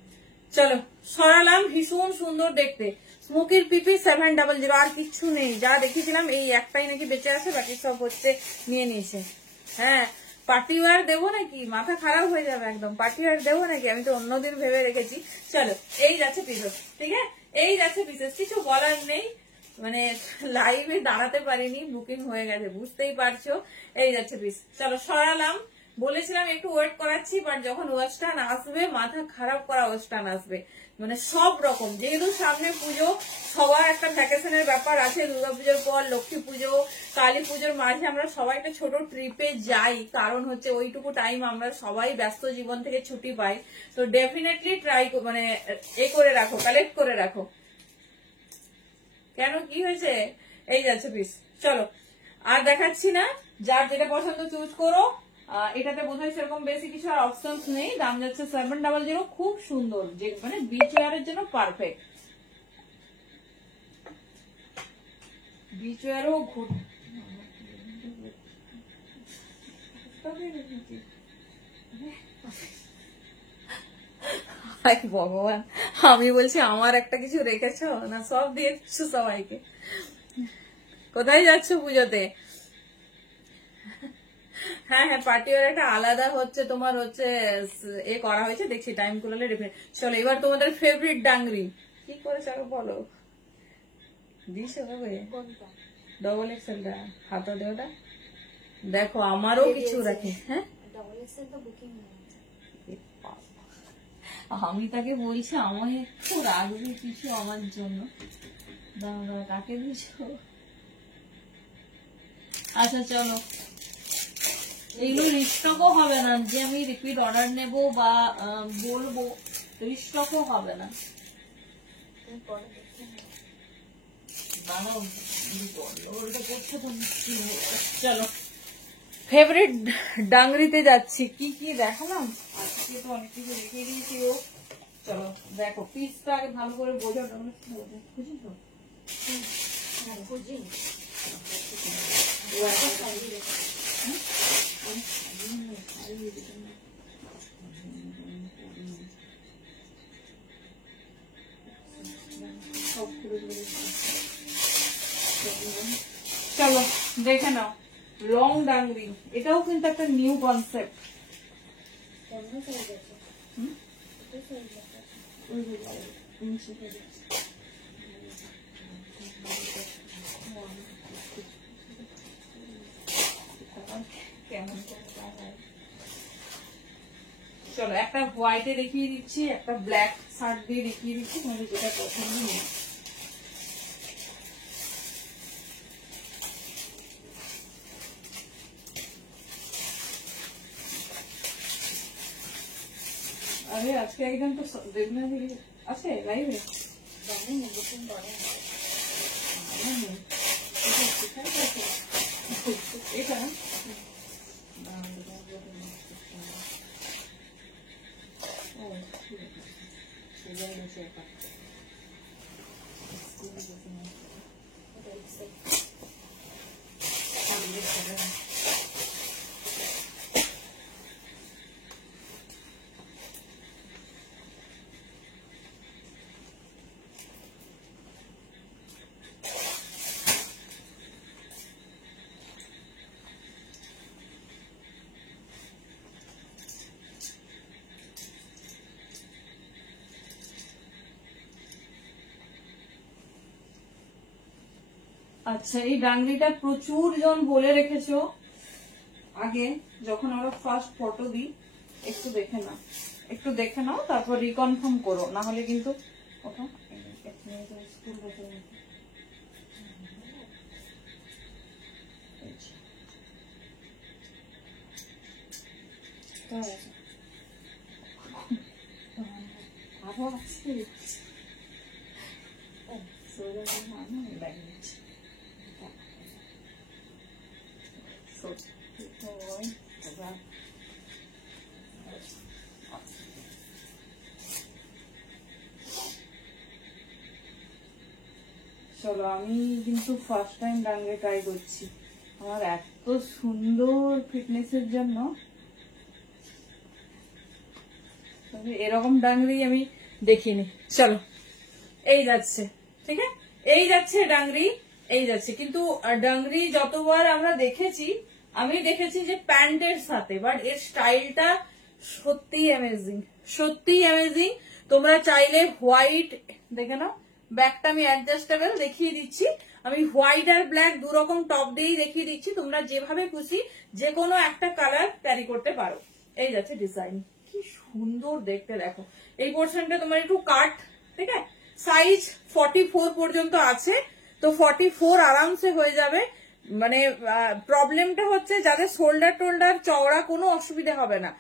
চলো সরালাম, ভীষণ সুন্দর দেখতে। স্মোকির পিপি 700, আর কিচ্ছু নেই। যা দেখিয়েছিলাম এই একটাই নাকি বেঁচে আছে, বাকি সব হচ্ছে নিয়ে নিয়েছে। হ্যাঁ পার্টি ওয়ার দেবো নাকি, মাথা খারাপ হয়ে যাবে একদম। পার্টি ওয়ার দেবো নাকি, আমি তো অন্যদিন ভেবে রেখেছি। চলো এই যাচ্ছে পিসেস, ঠিক আছে, এই যাচ্ছে পিসেস, কিছু বলার নেই। মানে লাইভে দাঁড়াতে পারিনি, বুকিং হয়ে গেছে, বুঝতেই পারছো। এই যাচ্ছে পিস, চলো সরালাম। বলেছিলাম একটু ওয়েট করাচ্ছি, বাট যখন ওয়েস্টার্ন আসবে, মাথা খারাপ করা ওয়েস্টার্ন আসবে, মানে সব রকম। যেহেতু সামনে পুজো, সবার একটা ভ্যাকেশনের ব্যাপার আছে, দুর্গাপুজোর পর লক্ষ্মী পুজো, কালী পুজোর মাঝে আমরা সবাই একটা ছোট ট্রিপে যাই, কারণ হচ্ছে ওইটুকু টাইম আমরা সবাই ব্যস্ত জীবন থেকে ছুটি পাই। তো ডেফিনেটলি ট্রাই মানে করে রাখো, কালেক্ট করে রাখো। কেন কি হয়েছে? এই যাচ্ছে পিস, চলো আর দেখাচ্ছি না, যার যেটা পছন্দ চুজ করো। এটাতে বোধহয় সেরকম বেশি কিছু আর অপশনস নেই। দাম যাচ্ছে 700, খুব সুন্দর, যে মানে বিচ ওয়ারের জন্য পারফেক্ট। বিচ ওয়ারও হাই ভগবান, আমি বলছি আমার একটা কিছু রেখেছো না, সব দিয়ে দিচ্ছ সবাইকে। কোথায় যাচ্ছ পুজোতে? হ্যাঁ হ্যাঁ, পার্টি ওয়ার একটা আলাদা হচ্ছে তোমার হচ্ছে এ করা হয়েছে, দেখছি টাইম করলে রেখে। চলো এবার তোমাদের ফেভারিট ডাংরি কি করে চলো বলো। দিস কোনটা? ডবল এক্সেলটা হাতা দেওয়াটা দেখো, আমারও কিছু রাখে। হ্যাঁ ডবল এক্সেল তো বুকিং হয়েছে। আমি তাকে বলছি আমায় একটু রাখবি কিছু আমার জন্য। দাঁড়া, কাকে দিছ? আচ্ছা চলো, এইগুলো রিস্টকও হবে না যে আমি রিপিট অর্ডার নেব বা বলবো, রিস্টকও হবে না। তুমি পরে দেখে নাও। দাঁড়াও, চলো ফেভারিট ডাংরিতে যাচ্ছি। কি কি দেখালাম আজকে, তো অনেক কিছু রেখে দিয়েছি ও। চলো দেখো, পিসটা আগে ভালো করে বোঝো। বুঝেছো? হ্যাঁ, বুঝি। চলো দেখে নাও, লং ডাংরি, এটাও কিন্তু একটা নিউ কনসেপ্ট। অন্য সাইজ আছে। এটা সাইজ আছে। কেমন চলো একটা হোয়াইটে দেখিয়ে দিচ্ছি, একটা ব্ল্যাক শার্ট দিয়ে দেখিয়ে দিচ্ছি, তোমাদের যেটা পছন্দ নেই। আরে আজকে একজন তো দেবনা আছে লাইভে, জানি না বুকিং করে না। এটা আচ্ছা, এই ডাংরিটা প্রচুর জন বলে রেখেছো আগে, যখন আমরা ফার্স্ট ফটো দিই। একটু দেখে নাও তারপর রিকনফার্ম করো, না হলে কিন্তু ওটা আরো আছে। চলো আমি কিন্তু ফার্স্ট টাইম ডাংরি ট্রাই করছি, আমার এত সুন্দর ফিটনেসের জন্য এরকম ডাংরি আমি দেখিনি। চলো এই যাচ্ছে, ঠিক আছে, এই যাচ্ছে ডাংরি, এই যাচ্ছে। কিন্তু ডাংরি যতবার আমরা দেখেছি, আমি দেখেছি যে প্যান্টের সাথে, বাট এর স্টাইলটা সত্যি অ্যামেজিং, সত্যি অ্যামেজিং। তোমরা চাইলে হোয়াইট দেখে নাও, ব্যাগটা আমি অ্যাডজাস্টেবল দেখিয়ে দিচ্ছি, আমি হোয়াইট আর ব্ল্যাক দু রকম টপ দিয়েই দেখিয়ে দিচ্ছি, তোমরা যেভাবে খুশি যে কোনো একটা কালার ক্যারি করতে পারো। এই যাচ্ছে ডিজাইন, কি সুন্দর দেখতে দেখো। এই পোর্শনটা তোমার একটু কাট, ঠিক আছে, সাইজ 44 পর্যন্ত আছে, তো 44 আরামসে হয়ে যাবে। মানে প্রবলেমটা হচ্ছে যাদের শোল্ডার টোল্ডার চওড়া, কোনো অসুবিধা হবে না।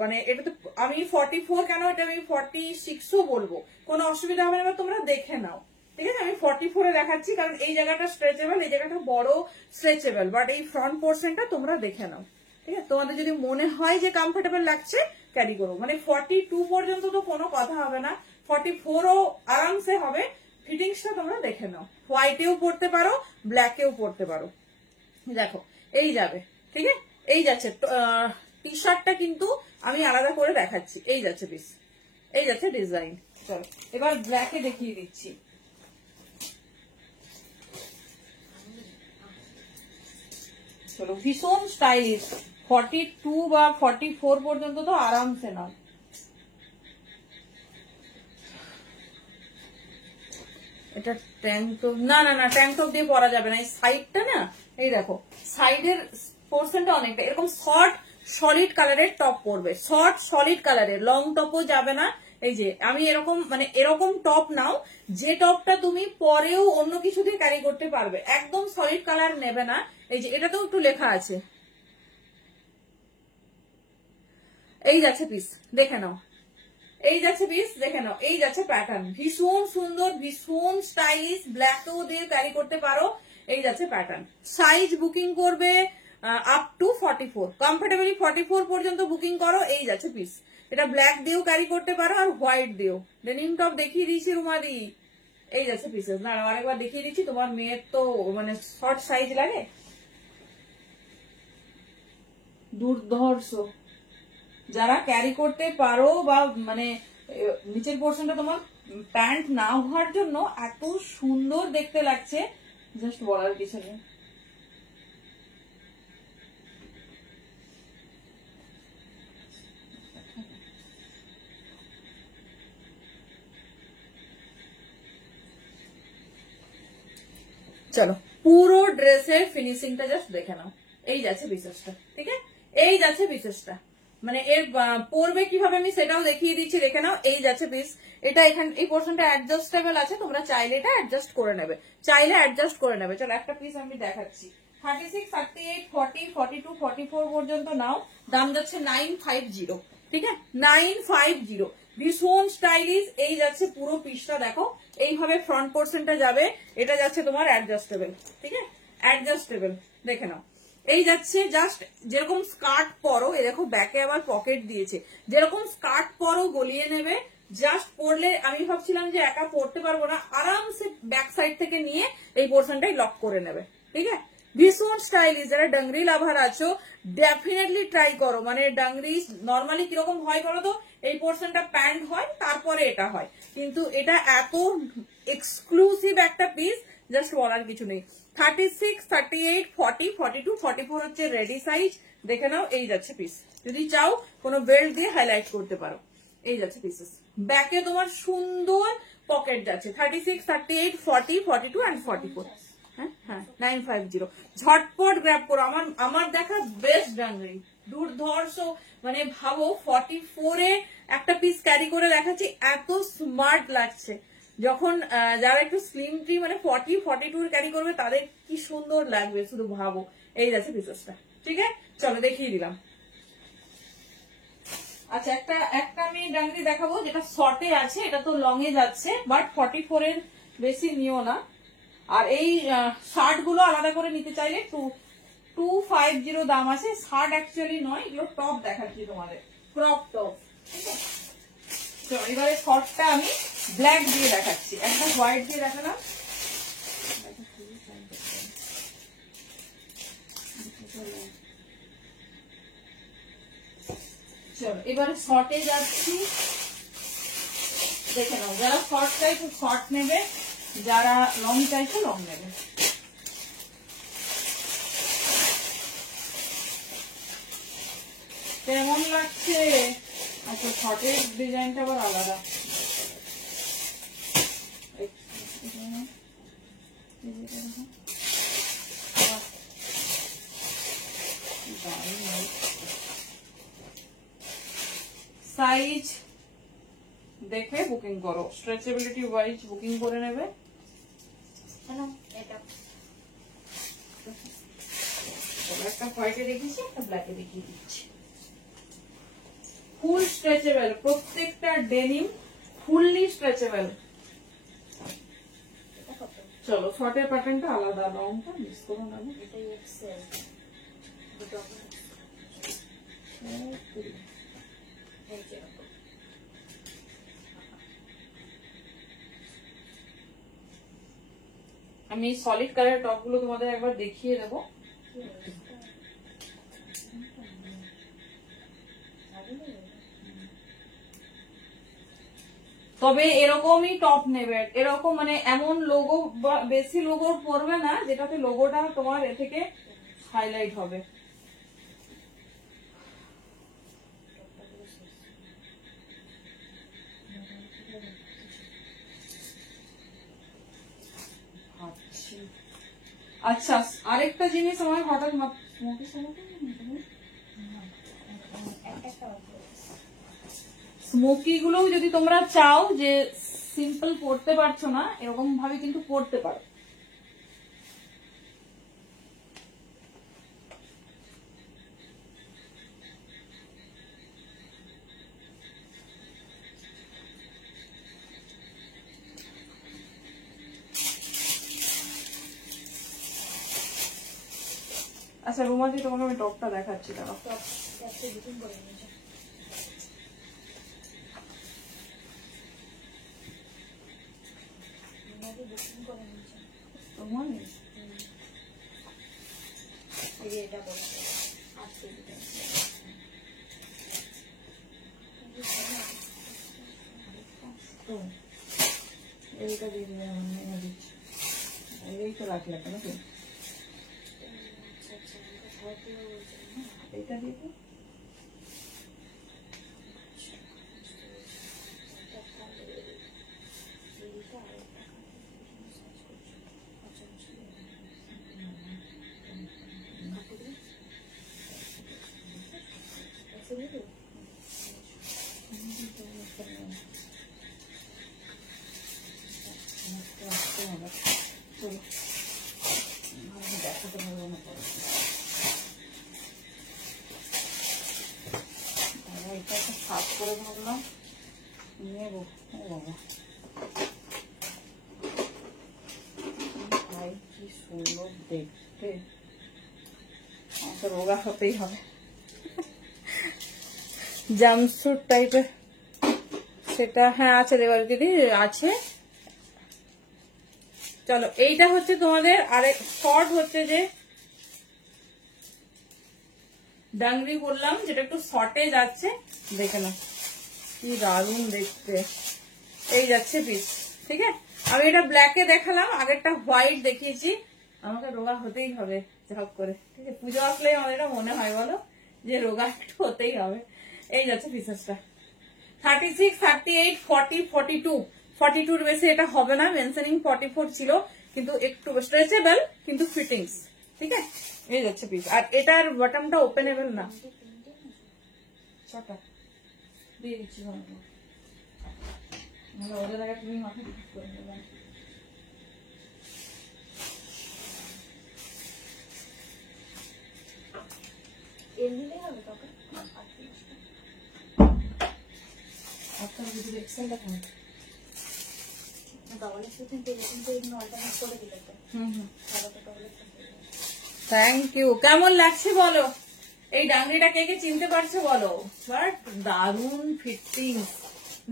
মানে এটা তো আমি 44 কেন, এটা আমি 46ও বলবো, কোনো অসুবিধা হবে না। এবার তোমরা দেখে নাও, ঠিক আছে, আমি 44 এ দেখাচ্ছি কারণ এই জায়গাটা স্ট্রেচেবল, এই জায়গাটা বড় স্ট্রেচেবল, বাট এই ফ্রন্ট পোর্শনটা তোমরা দেখে নাও, ঠিক আছে। তোমাদের যদি মনে হয় যে কমফোর্টেবল লাগছে ক্যারি করো, মানে 42 পর্যন্ত তো কোনো কথা হবে না, 44ও আরামসে হবে। ফিটিংসটা তোমরা দেখে নাও, হোয়াইটেও পরতে পারো, ব্ল্যাকেও পরতে পারো। দেখো এই যাবে, ঠিক আছে, এই যাচ্ছে। টি শার্টটা কিন্তু আমি আলাদা করে দেখাচ্ছি, এই যাচ্ছে পিস, এই যাচ্ছে ডিজাইন। চলো এবার ব্ল্যাকে দেখিয়ে দিচ্ছি। চলো ভীষণ স্টাইলিশ, 42 বা 44 পর্যন্ত তো আরামসে নাও। এটা ট্যাঙ্ক টপ, না না না ট্যাঙ্ক টপ দিয়ে পরা যাবে না। এই সাইডটা না, এই দেখো সাইডের পোর্শনটা অনেকটা এরকম শর্ট সলিড কালারের টপ পরবে, শর্ট সলিড কালারের, লং টপও যাবে না। এই যে আমি এরকম মানে এরকম টপ নাও যে টপটা তুমি পরেও অন্য কিছু দিয়ে ক্যারি করতে পারবে, একদম সলিড কালার নেবে না। এই যে এটাতেও একটু লেখা আছে, এই যাচ্ছে পিস দেখে নাও, এই যাচ্ছে পিস দেখে নাও, এই যাচ্ছে প্যাটার্ন, ভীষণ সুন্দর ভীষণ স্টাইলিশ, ব্ল্যাকও দিয়ে ক্যারি করতে পারো। এই যাচ্ছে প্যাটার্ন। সাইজ বুকিং করবে আপ টু 44, কমফোর্টেবলি 44 পর্যন্ত বুকিং করো। এই যাচ্ছে পিস, এটা ব্ল্যাক দিয়েও ক্যারি করতে পারো আর হোয়াইট দিয়েও। ডেনিম টপ দেখিয়ে দিয়েছি রুমাদি, এই যাচ্ছে পিসেস। না আরেকবার দেখিয়ে দিচ্ছি, তোমার মেয়ের তো মানে শর্ট সাইজ লাগে। দুর্ধর্ষ, যারা ক্যারি করতে পারো বা মানে নিচের পোর্শনটা তোমার প্যান্ট না হওয়ার জন্য এত সুন্দর দেখতে লাগছে, জাস্ট বলার কিছু নেই। চলো পুরো ড্রেসের ফিনিশিংটা জাস্ট দেখে নাও। এই যাচ্ছে বিশেষটা, ঠিক আছে, এই যাচ্ছে বিশেষটা, মানে এর পরবে কিভাবে আমি সেটাও দেখিয়ে দিচ্ছি, দেখে নাও। এই যাচ্ছে পিস, এটা এখানে এই পোর্শনটা অ্যাডজাস্টেবল আছে, তোমরা চাইলে এটা অ্যাডজাস্ট করে নেবে, চাইলে অ্যাডজাস্ট করে নেবে। চলো একটা পিস আমি দেখাচ্ছি। 36, 38, 40, 42, 44 পর্যন্ত নাও। দাম যাচ্ছে 950, ঠিক আছে, 950, ভীষণ স্টাইলিশ। এই যাচ্ছে পুরো পিসটা দেখো, এইভাবে ফ্রন্ট পোর্শনটা যাবে, এটা যাচ্ছে তোমার অ্যাডজাস্টেবল, ঠিক আছে, অ্যাডজাস্টেবল দেখে নাও। এই যাচ্ছে জাস্ট যেরকম স্কার্ট পরো, এই দেখো ব্যাকে আবার পকেট দিয়েছে, যেরকম স্কার্ট পরো গলিয়ে নেবে, জাস্ট পরলে আমি ভাবছিলাম যে একা পরতে পারবো না, আরামসে ব্যাক সাইড থেকে নিয়ে এই পোর্শনটাই লক করে নেবে, ঠিক আছে, ভীষণ স্টাইলিশ। যারা ডাংরি লাভার আছো ডেফিনেটলি ট্রাই করো। মানে ডাংরি নর্মালি কিরকম হয় করো তো, এই পোর্শনটা প্যান্ট হয় তারপরে এটা হয়, কিন্তু এটা এত এক্সক্লুসিভ একটা পিস জাস্ট বলার কিছু নেই। 36, 38, 40, 42, 44 হচ্ছে রেডি সাইজ, দেখে নাও। এই যাচ্ছে পিস, যদি চাও কোনো বেল্ট দিয়ে হাইলাইট করতে পারো। এই যাচ্ছে পিসেস, ব্যাকে তোমার সুন্দর পকেট যাচ্ছে। 36, 38, 40, 42 and 44, হ্যাঁ হ্যাঁ 950, ঝটপট গ্র্যাব করো। আমার দেখা বেস্ট ডাংরি, দুর্ধর্ষ। মানে ভাবো 44 এ একটা পিস ক্যারি করে দেখাচ্ছি, এত স্মার্ট লাগছে। যখন যারা একটু স্লিম ট্রি মানে 40, 42 ক্যারি করবে তাদের কি সুন্দর লাগবে শুধু ভাবো। এই যাচ্ছে পিসেসটা, ঠিক আছে, চলো দেখিয়ে দিলাম। আচ্ছা একটা আমি ডাংরি দেখাবো যেটা শর্টে আছে, এটা তো লং এ যাচ্ছে, বাট 44 এর বেশি নিও না। আর এই শার্ট গুলো আলাদা করে নিতে চাইলে 250 দাম আছে। শার্ট অ্যাকচুয়ালি নয়, এগুলো টপ দেখাচ্ছি তোমাদের, ক্রপ টপ, ঠিক আছে। তো এবারে শর্টটা আমি ব্ল্যাক দিয়ে দেখাচ্ছি, একটা হোয়াইট দিয়ে দেখালাম। চলো এবারে শর্টে যাচ্ছি, দেখে নাও। যারা শর্ট চাইছো শর্ট নেবে, যারা লং চাইছো লং নেবে। কেমন লাগছে? আচ্ছা শর্টের ডিজাইনটা আবার আলাদা। সাইজ দেখে বুকিং করো, স্ট্রেচেবিলিটি ওয়াইজ বুকিং করে নেবে। একটা হোয়াইটে দেখিয়েছি, একটা ব্ল্যাকে দেখিয়ে দিচ্ছি। ফুল স্ট্রেচেবল, প্রত্যেকটা ডেনিম ফুললি স্ট্রেচেবল। চলো শর্টের প্যাটার্নটা আলাদা, লংটা মিস করো না। আমি সলিড কালার টপ গুলো তোমাদের একবার দেখিয়ে দেবো। তবে এরকমই টপ নেবে, এরকম মানে এমন লোগো বা বেশি লোগো পড়বে না যেটাতে লোগোটা তোমার এ থেকে হাইলাইট হবে। আচ্ছা আরেকটা জিনিস আমার হঠাৎ স্মোকি গুলোও যদি তোমরা চাও যে সিম্পল পড়তে পারছো না, এরকম ভাবে কিন্তু পড়তে পারো। আচ্ছা রুমাদি তোমাকে আমি টপটা দেখাচ্ছি, দাঁড়াও। বুকিং করে নিয়েছো? বুকিং করে নিয়েছো? রুমাদি এটা বলো আজকে এইটা দিয়ে দিলে আমার দিচ্ছি, এই তো রাখলে কেন কি এইটা দিয়ে তো দেখাতে পারবো না। এটা একটা সাফ করে ভাবলাম নেবো। ভাই কি সুন্দর দেখতে, আমাকে রোগা হতেই হবে। জাম্পস্যুট টাইপের সেটা হ্যাঁ আছে দেওয়ালি দিদি আছে। চলো এইটা হচ্ছে তোমাদের আরেক শর্ট হচ্ছে যে ডাংরি বললাম, যেটা একটু শর্টে যাচ্ছে, দেখে না কি দারুণ দেখতে। এই যাচ্ছে পিস, ঠিক আছে। আমি এটা ব্ল্যাকে দেখালাম, আগেরটা হোয়াইট দেখিয়েছি। আমাকে রোগা হতেই হবে ঝপ করে, ঠিক আছে। পুজো আসলে আমাদের এটা মনে হয় বলো যে রোগা একটু হতেই হবে। এই যাচ্ছে পিসেসটা 36, 38, 40, 42। 42 বেশি এটা হবে না, মেনশনিং 44 ছিল, কিন্তু একটু স্ট্রেচেবল কিন্তু ফিটিংস, ঠিক আছে। এই যাচ্ছে পিস, আর এটার বটমটা ওপেনেবল না। ছটা দিয়ে দিচ্ছি ওদের আগে তুমি মাথা ঠিক করে নেবেন। এমনিতেই হবে তখন আপনার যদি এক্সেলটা কেমন থ্যাংক ইউ। কেমন লাগছে বলো, এই ডাংরিটা কে কে চিনতে পারছো বলো। বাট দারুণ ফিটিং,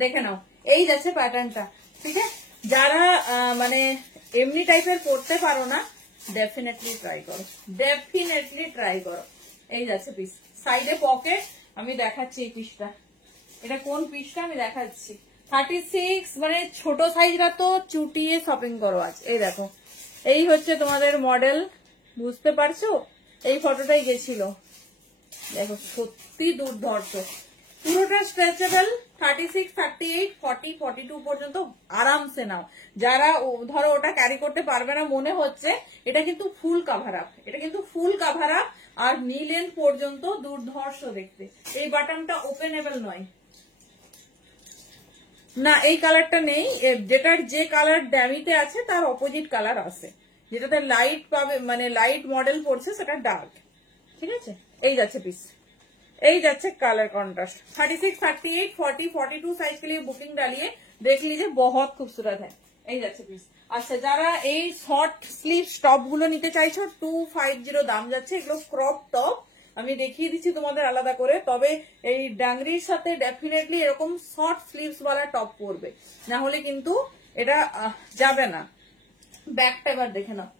দেখে নাও। এই যাচ্ছে প্যাটার্নটা, ঠিক আছে। যারা মানে এমনি টাইপের পড়তে পারো না, ডেফিনেটলি ট্রাই করো, ডেফিনেটলি ট্রাই করো। এই যাচ্ছে পিস, সাইডে পকেট। আমি দেখাচ্ছি এই পিসটা, এটা কোন পিসটা আমি দেখাচ্ছি। 36 মানে ছোট সাইজরা তো চুটিয়ে শপিং করো আজ। এই দেখো, এই হচ্ছে তোমাদের মডেল, বুঝতে পারছো। এই ফটোটাই গেছিল, দেখো সত্যি দুর্ধর্ষ, পুরোটা স্ট্রেচেবল। 36, 38, 40, 42 পর্যন্ত আরামসে নাও। যারা ধরো ওটা ক্যারি করতে পারবে না মনে হচ্ছে, এটা কিন্তু ফুল কাভার আপ, এটা কিন্তু ফুল কাভার আপ, আর নি লেন্থ পর্যন্ত দুর্ধর্ষ দেখতে। এই বাটনটা ওপেনেবল নয় না, এই কালারটা নেই, যেটার যে কালার ড্যামিতে আছে তার অপোজিট কালার আছে, যেটাতে লাইট পাবে মানে লাইট মডেল পড়ছে সেটা ডার্ক, ঠিক আছে। এই যাচ্ছে পিস, এই যাচ্ছে कलर कॉन्ट्रास्ट। 36, 38, 40, 42 साइज के लिए बुकिंग डालिए, देख लीजिए बहुत खूबसूरत है। এই যাচ্ছে পিস। আচ্ছা যারা এই শর্ট স্লিভ টপ গুলো নিতে চাইছো 250 দাম যাচ্ছে, এগুলো ক্রপ টপ, আমি দেখিয়ে দিচ্ছি তোমাদের আলাদা করে। তবে এই ডাংরির সাথে ডেফিনেটলি এরকম শর্ট স্লিভস वाला টপ পরবে, না হলে কিন্তু এটা যাবে না। ব্যাকটা এবার দেখে নাও,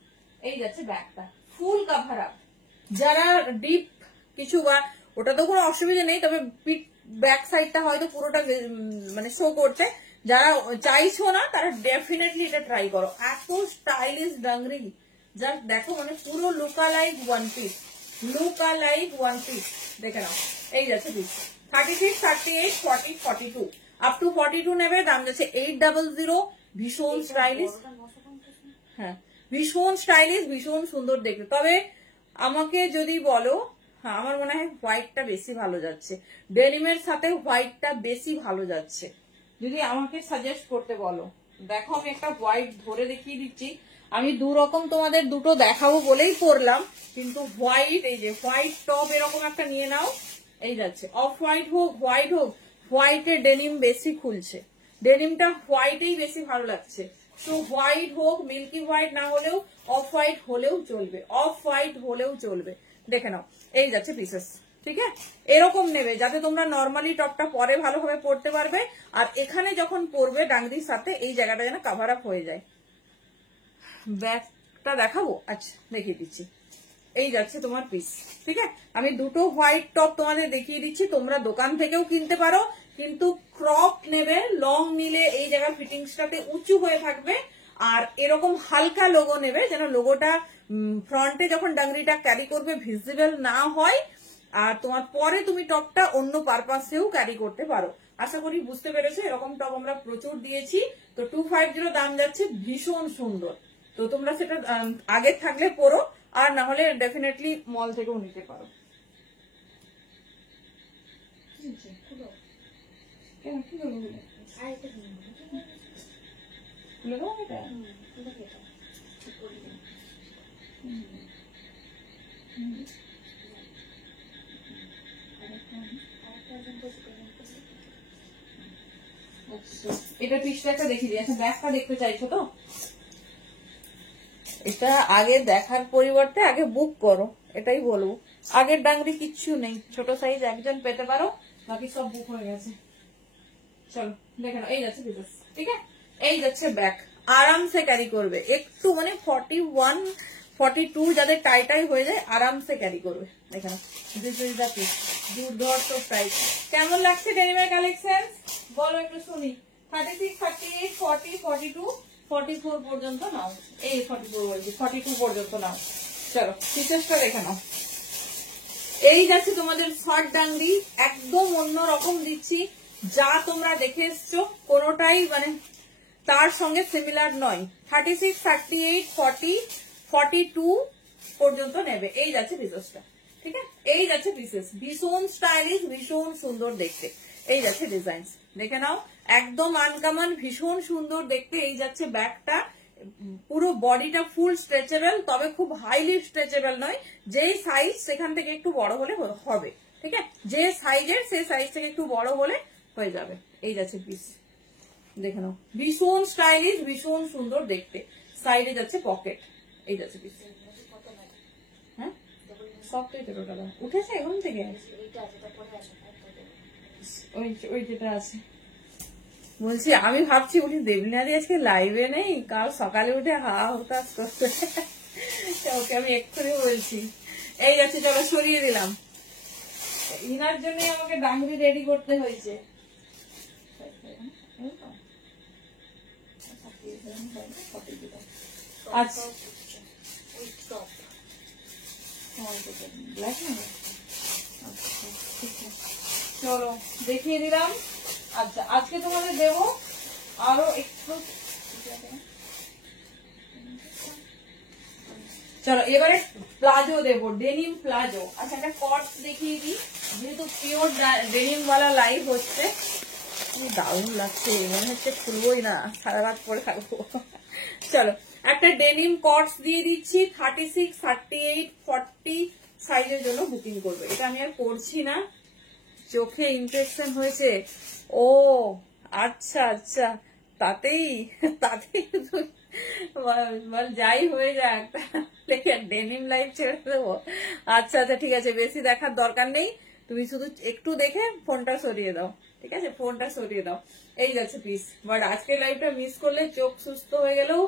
এই যাচ্ছে ব্যাকটা ফুল কভার আপ। যারা ডিপ কিছু বা ওটা তো কোনো অসুবিধা নেই, তবে ব্যাক সাইডটা হয়তো পুরোটা মানে শো করছে, যারা চাইছো না তারা ডেফিনেটলি এটা ট্রাই করো। এত স্টাইলিশ ডাংরি জাস্ট দেখো, মানে পুরো lookalike one piece, lookalike one piece. দেখে নাও, এই যাচ্ছে পিস 36, 38, 40, 42 আপ টু 42 নেবে। দাম যাচ্ছে 800। ভীষণ স্টাইলিশ, হ্যাঁ ভীষণ স্টাইলিশ, ভীষণ সুন্দর দেখতে। তবে আমাকে যদি বলো, হ্যাঁ আমার মনে হয় হোয়াইটটা বেশি ভালো যাচ্ছে, ডেনিমের সাথে হোয়াইটটা বেশি ভালো যাচ্ছে যদি আমাকে সাজেস্ট করতে বলো। দেখো আমি একটা হোয়াইট ধরে দেখিয়ে দিচ্ছি। আমি দু রকম তোমাদের দুটো দেখাবো বলেই পরলাম, কিন্তু হোয়াইট, এই যে হোয়াইট টপ এরকম একটা নিয়ে নাও। এই যাচ্ছে অফ হোয়াইট হোক হোয়াইট হোক, হোয়াইটের ডেনিম বেশি খুলছে, ডেনিমটা হোয়াইটেই বেশি ভালো লাগছে। তো হোয়াইট হোক, মিল্কি হোয়াইট না হলেও অফ হোয়াইট হলেও চলবে, অফ হোয়াইট হলেও চলবে। দেখে নাও, এই যাচ্ছে পিসেস। ঠিক আছে, এরকম নেবে যাতে তোমরা নর্মালি টপটা পরে ভালোভাবে পরতে পারবে, আর এখানে যখন পরবে ডাংরির সাথে এই জায়গাটা যেন কাভার আপ হয়ে যায়। ব্যাকটা দেখাবো, আচ্ছা দেখিয়ে দিচ্ছি। এই যাচ্ছে তোমার পিস। ঠিক আছে, আমি দুটো হোয়াইট টপ তোমাদের দেখিয়ে দিচ্ছি, তোমরা দোকান থেকেও কিনতে পারো, কিন্তু ক্রপ নেবে, লং নিলে এই জায়গার ফিটিংসটাতে উঁচু হয়ে থাকবে, আর এরকম হালকা লোগো নেবে যেন লোগোটা ফ্রন্টে যখন ডাংরিটা ক্যারি করবে ভিজিবল না হয়, আর তোমার পরে তুমি টপটা অন্য পারপাসেও ক্যারি করতে পারো। আশা করি বুঝতে পেরেছো, এরকম টপ আমরা প্রচুর দিয়েছি। তো 250 দাম যাচ্ছে, ভীষণ সুন্দর। তো তোমরা সেটা আগে থাকলে পরো, আর না হলে ডেফিনেটলি মল থেকেও নিতে পারো। এটা পিসটা একটা দেখিয়ে দিই। আচ্ছা ব্যাগটা দেখতে চাইছো তো? এটা আগে দেখার পরিবর্তে আগে বুক করো, এটাই বলবো। আগের ডাংরি কিচ্ছু নেই, ছোট সাইজ একজন পেতে পারো, বাকি সব বুক হয়ে গেছে। চলো দেখে নাও, এই যাচ্ছে পিসেস। ঠিক আছে, এই যাচ্ছে ব্যাগ, আরামসে ক্যারি করবে, একটু মানে 41, 42 যাদের টাই টাই হয়ে যায় আরামসে ক্যারি করবে। দেখে নাও, দিস ইজ দ্য পিস, দুর্ধর্ষ প্রাইস। কেমন লাগছে ডেনিমের কালেকশন বলো একটু শুনি। 36, 38, 40, 42, 44 পর্যন্ত নাও। এই 44 বলছি, 42 পর্যন্ত নাও। চলো পিসেসটা দেখে নাও। এই যাচ্ছে তোমাদের শর্ট ডাংরি, একদম অন্য রকম দিচ্ছি। যা তোমরা দেখে এসছো কোনোটাই মানে তার সঙ্গে সিমিলার নয়। 36, 38, 40, 42 পর্যন্ত নেবে। এই যাচ্ছে পিসেসটা। ঠিক আছে, এই যাচ্ছে পিসেস, ভীষণ স্টাইলিশ, ভীষণ সুন্দর দেখতে। এই যাচ্ছে ডিজাইন, দেখে নাও, একদম আনকমন, ভীষণ সুন্দর দেখতে। এই যাচ্ছে ব্যাগটা, পুরো বডিটা ফুল স্ট্রেচেবল, তবে খুব হাইলি স্ট্রেচেবল নয়, যেই সাইজ সেখান থেকে একটু বড় হলে হবে। ঠিক আছে, যে সাইজের সেই সাইজ থেকে একটু বড় হলে হয়ে যাবে। এই যাচ্ছে পিস, দেখে নাও, ভীষণ স্টাইলিশ, ভীষণ সুন্দর দেখতে। সাইডে যাচ্ছে পকেট। এই যাচ্ছে পিস। হ্যাঁ সবটাই তো টোটাল উঠেছে এখন থেকে, ওই যেটা আছে। বলছি আমি ভাবছি উনি দেবনাদি আজকে লাইভে নেই, কাল সকালে উঠে হা হতাশ করতে, ওকে আমি এক্ষুনি বলছি। এই যাচ্ছে, চলো সরিয়ে দিলাম, ইনার জন্য আমাকে ডাংরি রেডি করতে হয়েছে। আচ্ছা চলো দেখিয়ে দিলাম। আচ্ছা আজকে তোমাদের দেবো আরো একটু, চলো এবারে প্লাজো দেবো, ডেনিম প্লাজো। আচ্ছা একটা কটস দেখিয়ে দিই, যেহেতু পিওর ডেনিম ওয়ালা লাইভ হচ্ছে। দারুণ লাগছে, মনে হচ্ছে খুলবোই না, সারা রাত পরে থাকবো। চলো একটা ডেনিম কটস দিয়ে দিচ্ছি, 36, 38, 40 সাইজের জন্য বুকিং করবে। এটা আমি আর করছি না, চোখে ইনফেকশন হয়েছে। ও আচ্ছা আচ্ছা, তাতেই যাই হয়ে যাক, ডেনিম লাইভ ছেড়ে দেবো। আচ্ছা আচ্ছা ঠিক আছে, বেশি দেখার দরকার নেই, তুমি শুধু একটু দেখে ফোনটা সরিয়ে দাও। ঠিক আছে, ফোনটা সরিয়ে দাও। এই যাচ্ছে পিস, বাট আজকের লাইভটা মিস করলে চোখ সুস্থ হয়ে গেলেও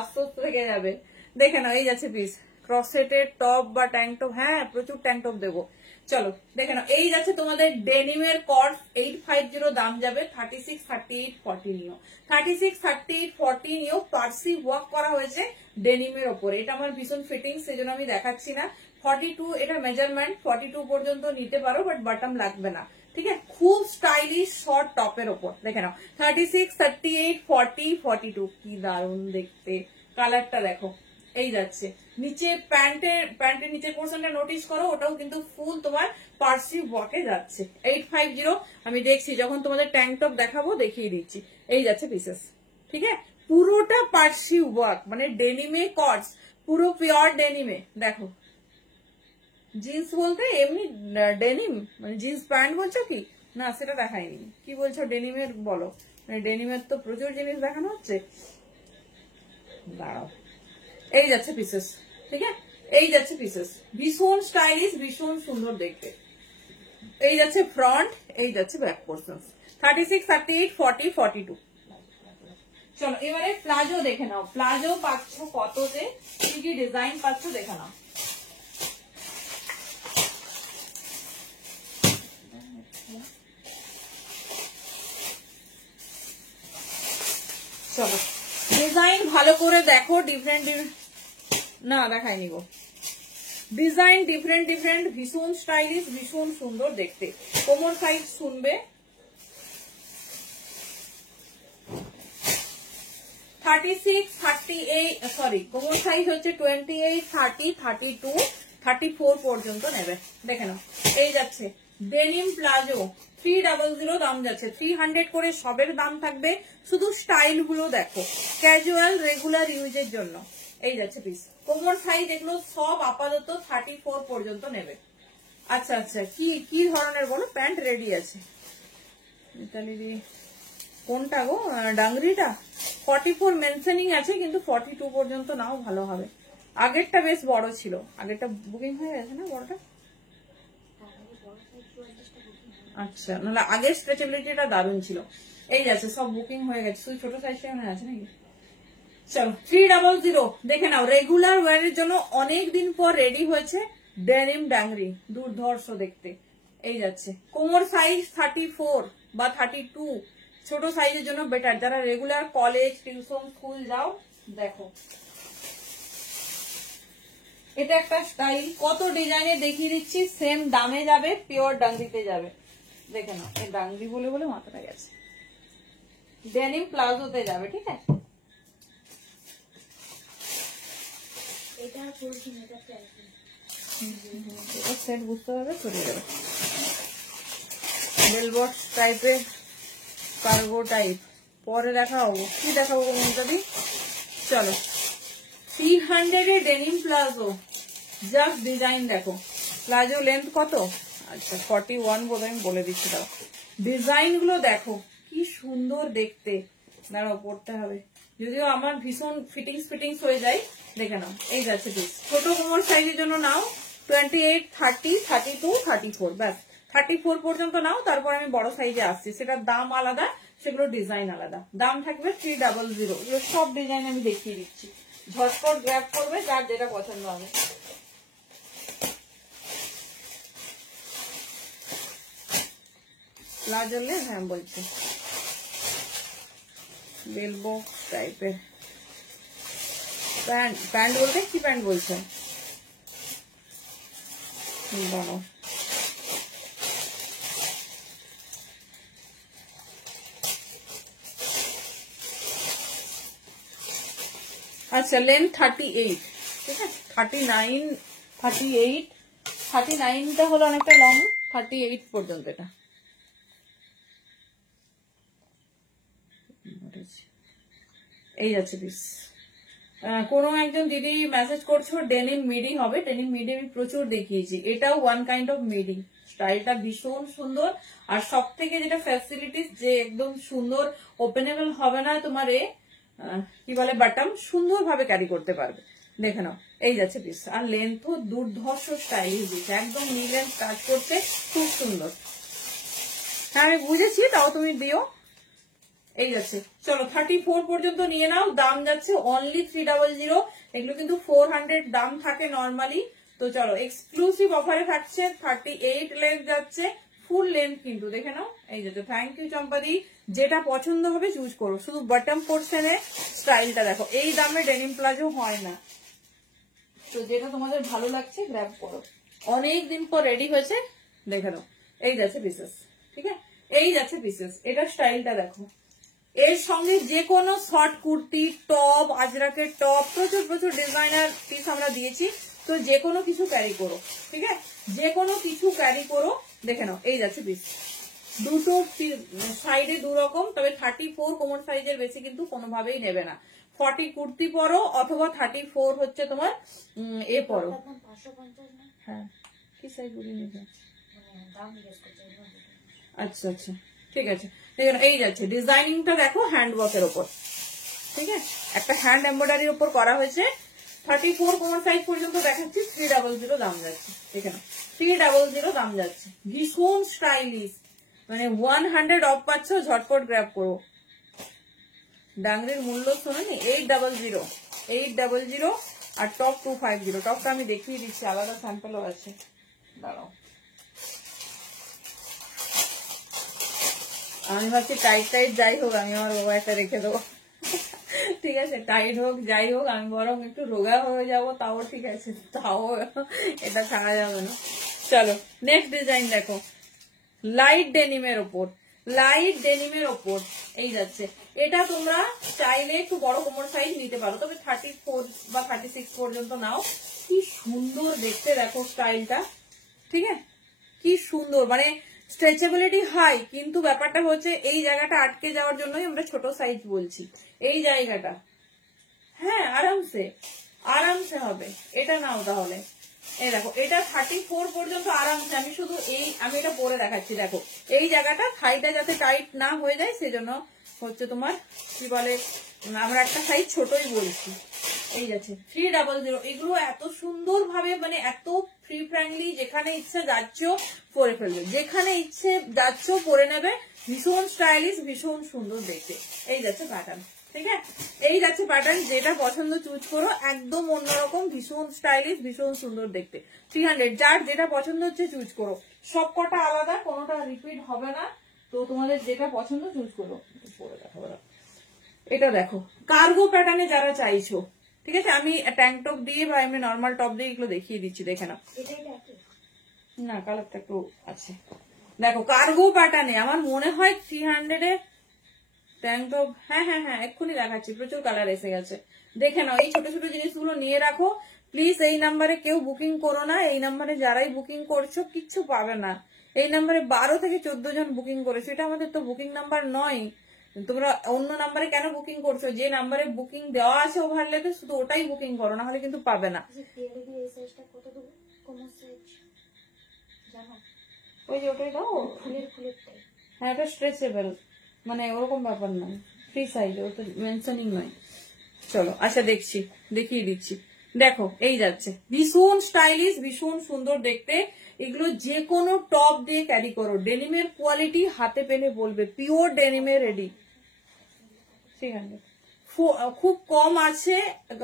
আশ্বস্ত থেকে যাবে। দেখে নাও, এই যাচ্ছে পিস, ক্রসেটের টপ বা ট্যাঙ্ক টপ, হ্যাঁ প্রচুর ট্যাঙ্ক টপ দেবো। চলো দেখে নাও, এই যাচ্ছে তোমাদের ডেনিমের কট 850, দাম যাবে 36, 38, 40 নিও। 36, 38, 40 নিও। পার্সি ওয়ার্ক করা হয়েছে ডেনিমের ওপরে। এটা আমার ভীষণ ফিটিং, সেজন্য আমি দেখাচ্ছি না। 42 এটা মেজারমেন্ট, 42 পর্যন্ত নিতে পারো, বাট বাটম লাগবে না, ঠিক আছে। খুব স্টাইলিশ শর্ট টপের ওপর দেখে নাও। 36, 38, 40, 42 কি দারুণ দেখতে। কালারটা দেখো, এই যাচ্ছে। নিচে প্যান্টের নিচের পোর্শনটা নোটিস করো, ওটাও কিন্তু ফুল তোমার পার্সি ওয়ার্কে যাচ্ছে। 850 আমি দেখছি, যখন তোমাদের ট্যাঙ্ক টপ দেখাবো দেখিয়ে দিচ্ছি। এই যাচ্ছে পিসেস, ঠিক আছে। পুরোটা পার্সি ওয়ার্ক, মানে ডেনিমে কটস, পুরো পিওর ডেনিমে। দেখো জিন্স বলতে এমনি ডেনিম, মানে জিন্স প্যান্ট বলছো কি না, সেটা দেখায়নি। কি বলছো ডেনিমের বলো, মানে ডেনিমের তো প্রচুর জিনিস দেখানো হচ্ছে। দাঁড়াও, এই যাচ্ছে পিসেস, ঠিক আছে। এই যাচ্ছে পিসেস, ভীষণ স্টাইলিশ, ভীষণ সুন্দর দেখতে। এই যাচ্ছে ফ্রন্ট, এই যাচ্ছে ব্যাক পোর্শন। 36, 38, 40, 42। চলো এবারে প্লাজো দেখে নাও। প্লাজো পাচ্ছ কততে, কি কি ডিজাইন পাচ্ছ দেখে নাও। চলো ডিজাইন ভালো করে দেখো, ডিফারেন্ট না দেখায়নি গো। ডিজাইন ডিফারেন্ট ডিফারেন্ট, ভীষণ স্টাইলিশ, ভীষণ সুন্দর দেখতে। কোমর সাইজ শুনবে 36, 38, সরি কোমর সাইজ হচ্ছে 28, 30, 32, 34 পর্যন্ত নেবে। দেখে নাও, এই যাচ্ছে ডেনিম প্লাজো 300, দাম যাচ্ছে 300 করে। সবের দাম থাকবে, শুধু স্টাইল গুলো দেখো, ক্যাজুয়াল রেগুলার ইউজের জন্য। এই যাচ্ছে পিস। কোমর সাইজ এগুলো সব আপাতত 34 পর্যন্ত নেবে। আচ্ছা আচ্ছা, কি ধরনের বলো? প্যান্ট রেডি আছে মিতালি, কোনটা গো? ডাংরিটা 44 মেনশনিং আছে, কিন্তু 42 পর্যন্ত নাও ভালো হবে। আগেরটা বেশ বড় ছিল, আগেরটা বুকিং হয়ে গেছে না বড়টা? আচ্ছা, নাহলে আগের স্ট্রেচেবিলিটিটা দারুণ ছিল। এই যাচ্ছে সব বুকিং হয়ে গেছে, শুধু ছোট সাইজটা মনে আছে নাকি। চলো 300 দেখে নাও। রেগুলার ওয়ারের জন্য অনেক দিন পর রেডি হয়েছে ডেনিম ডাংরি, দুর্ধর্ষ দেখতে। এই যাচ্ছে কোমর সাইজ 34 বা 32, ছোট সাইজের জন্য বেটার, যারা রেগুলার কলেজ টিউশন স্কুল যাও। দেখো এটা একটা স্টাইল, কত ডিজাইনে দেখিয়ে দিচ্ছি। সেম দামে যাবে, পিওর ডাংরিতে যাবে। দেখে নাও, এই ডাংরি বলে বলে মাথাটা গেছে। ডেনিম প্লাজোতে যাবে, ঠিক আছে। এটা বলছি না, এটা প্রাইস এটা সেট বুঝতে হবে, চলে যাবে। বেলবক্স টাইপের, কার্গো টাইপ। পরে দেখাবো, কি দেখাবো কোনটাদি। চলো 300 এ ডেনিম প্লাজো, জাস্ট ডিজাইন দেখো। প্লাজো লেন্থ কত? আচ্ছা 41 বোধ আমি বলে দিচ্ছি। দাও ডিজাইন গুলো দেখো, কি সুন্দর দেখতে। দাঁড়াও পড়তে হবে, যদিও আমার ভীষণ ফিটিংস হয়ে যায়। দেখে নাও, এই যাচ্ছে পিস। ছোট কোমর সাইজের জন্য নাও 28, 30, 32, 34, ব্যাস 34 পর্যন্ত নাও। তারপর আমি বড় সাইজে আসছি, সেটার দাম আলাদা, সেগুলো ডিজাইন আলাদা। দাম থাকবে 300। এগুলো সব ডিজাইন আমি দেখিয়ে দিচ্ছি, ঝটপট গ্র্যাব করবে যার যেটা পছন্দ হবে। প্লাজো লে, হ্যাঁ বলছি বেলবো টাইপের প্যান্ট বলতে কি প্যান্ট বলছেন? বলো আচ্ছা লেন্থ 38, ঠিক আছে। 39, 38, 39টা হলো অনেকটা লং, 38 পর্যন্ত এটা। এই যাচ্ছে পিস। কোনো একজন দিদি মেসেজ করছো ডেনিম মিডি হবে। ডেনিম মিডি আমি প্রচুর দেখিয়েছি, এটাও ওয়ান কাইন্ড অফ মিডি। স্টাইলটা ভীষণ সুন্দর, আর সব থেকে যেটা ফ্যাসিলিটিস, যে একদম সুন্দর ওপেনেবল হবে না তোমার কি বলে বাটম, সুন্দর ভাবে ক্যারি করতে পারবে। দেখে নাও, এই যাচ্ছে পিস। আর লেন্থও দুর্ধর্ষ স্টাইলিশ দিচ্ছে, একদম নি লেন্থ কাজ করছে, খুব সুন্দর। হ্যাঁ আমি বুঝেছি, তাও তুমি দিও। এই যাচ্ছে, চলো 34 পর্যন্ত নিয়ে নাও। দাম যাচ্ছে অনলি 300। এগুলো কিন্তু 400 দাম থাকে নর্মালি, তো চলো এক্সক্লুসিভ অফারে থাকছে 38 লেন্থ যাচ্ছে, ফুল লেন্থ কিন্তু দেখে নাও। এই যে থ্যাংক ইউ চম্পাদি, যেটা পছন্দ হবে চুজ করো। শুধু বটম পোর্শনের স্টাইলটা দেখো, এই দামে ডেনিম প্লাজো হয় না, তো যেটা তোমাদের ভালো লাগছে গ্র্যাব করো। অনেক দিন পর রেডি হয়েছে, দেখে নাও। এই যাচ্ছে পিসেস, ঠিক আছে, এই যাচ্ছে পিসেস। এটা স্টাইলটা দেখো, এর সঙ্গে যে কোনো শর্ট কুর্তি, টপ, আজরাকের টপ, প্রচুর প্রচুর ডিজাইনার পিস আমরা দিয়েছি, তো যে কোনো কিছু ক্যারি করো, ঠিক আছে, যে কোনো কিছু ক্যারি করো। দেখে নাও, এই যাচ্ছে পিস, দুটো সাইডে দু রকম, তবে 34 কোমর সাইজের বেশি কিন্তু কোনোভাবেই নেবে না। 40 কুর্তি পরো অথবা 34 হচ্ছে তোমার এ পরো। হ্যাঁ, কি সাইজ বলি নিবে? আচ্ছা আচ্ছা, ঠিক আছে। এই যাচ্ছে ডিজাইনিংটা দেখো, হ্যান্ড ওয়ার্কের ওপর, ঠিক আছে, একটা হ্যান্ড এমব্রয়ডারির ওপর করা হয়েছে। 34 কোমর সাইজ পর্যন্ত দেখাচ্ছি, 300 দাম যাচ্ছে, ঠিক আছে, 300 দাম যাচ্ছে। ভীষণ স্টাইলিশ, মানে 100 অফ পাচ্ছ, ঝটপট গ্র্যাব করো। ডাংরির মূল্য শোনেনি, 800, 800, আর টপ 250। টপটা আমি দেখিয়ে দিচ্ছি, আলাদা স্যাম্পলও আছে, দাঁড়াও। আমি ভাবছি টাইট টাইট যাই হোক, আমি আমার বাবা একটা রেখে দেবো, ঠিক আছে, টাইট হোক যাই হোক, আমি বরং একটু রোগা হয়ে যাবো তাও ঠিক আছে, তাও এটা ছাড়া যাবে না। চলো নেক্সট ডিজাইন দেখো, লাইট ডেনিমের ওপর, লাইট ডেনিমের ওপর এই যাচ্ছে। এটা তোমরা চাইলে একটু বড় কোমর সাইজ নিতে পারো, তবে 34 বা 36 পর্যন্ত নাও। কি সুন্দর দেখতে দেখো স্টাইলটা, ঠিক আছে, কি সুন্দর, মানে স্ট্রেচেবিলিটি হাই, কিন্তু ব্যাপারটা হচ্ছে এই জায়গাটা আটকে যাওয়ার জন্যই আমরা ছোট সাইজ বলছি, এই জায়গাটা। হ্যাঁ, আরামসে আরামসে হবে, এটা নাও তাহলে। এই দেখো, এটা 34 পর্যন্ত আরামসে। আমি শুধু আমি এটা পরে দেখাচ্ছি, দেখো এই জায়গাটা থাইটা যাতে টাইট না হয়ে যায়, সেজন্য হচ্ছে তোমার কি বলে, আমরা একটা সাইজ ছোটই বলছি। এই যাচ্ছে 300। এগুলো এত সুন্দর ভাবে, মানে এত ফ্রি ফ্র্যাঙ্কলি, যেখানে ইচ্ছে যাচ্ছ পরে ফেলবে, যেখানে ইচ্ছে যাচ্ছ পরে নেবে। ভীষণ স্টাইলিশ, ভীষণ সুন্দর দেখতে। এই যাচ্ছে প্যাটার্ন, ঠিক আছে, এই যাচ্ছে প্যাটার্ন, যেটা পছন্দ চুজ করো। একদম অন্যরকম, ভীষণ স্টাইলিশ, ভীষণ সুন্দর দেখতে। 300, যার যেটা পছন্দ হচ্ছে চুজ করো। সব কটা আলাদা, কোনোটা রিপিট হবে না, তো তোমাদের যেটা পছন্দ চুজ করো। পরে দেখাবো, এটা দেখো কার্গো প্যাটার্নে যারা চাইছো, ঠিক আছে, আমি ট্যাঙ্ক টপ দিয়ে বা এমনি নর্মাল টপ দিয়ে এগুলো দেখিয়ে দিচ্ছি, দেখে নাও। না, কালারটা একটু আছে, দেখো কার্গো প্যাটার্নে। আমার মনে হয় 300 ট্যাঙ্ক টপ, হ্যাঁ হ্যাঁ হ্যাঁ, এক্ষুনি দেখাচ্ছি, প্রচুর কালার এসে গেছে, দেখে নাও। এই ছোট ছোট জিনিসগুলো নিয়ে রাখো প্লিজ। এই নাম্বারে কেউ বুকিং করো না, এই নাম্বারে যারাই বুকিং করছো কিচ্ছু পাবে না। এই নাম্বারে 12 থেকে 14 জন বুকিং করেছো, এটা আমাদের তো বুকিং নাম্বার নয়। তোমরা অন্য নাম্বারে কেন বুকিং করছো? যে নাম্বারে বুকিং দেওয়া আছে ওভারলেতে, শুধু ওটাই বুকিং করো, না হলে কিন্তু পাবে না। ওই যে ওটাই দাও, হ্যাঁ, এটা স্ট্রেচেবল, মানে ওরকম ব্যাপার নয়, ফ্রি সাইজ, ওটা মেনশনিং নয়। চলো আচ্ছা, দেখিয়ে দিচ্ছি, দেখো এই যাচ্ছে, ভীষণ স্টাইলিশ, ভীষণ সুন্দর দেখতে। এগুলো যে কোনো টপ দিয়ে ক্যারি করো। ডেনিমের কোয়ালিটি হাতে পেলে বলবে, পিওর ডেনিমের রেডি। 300 খুব কম আছে,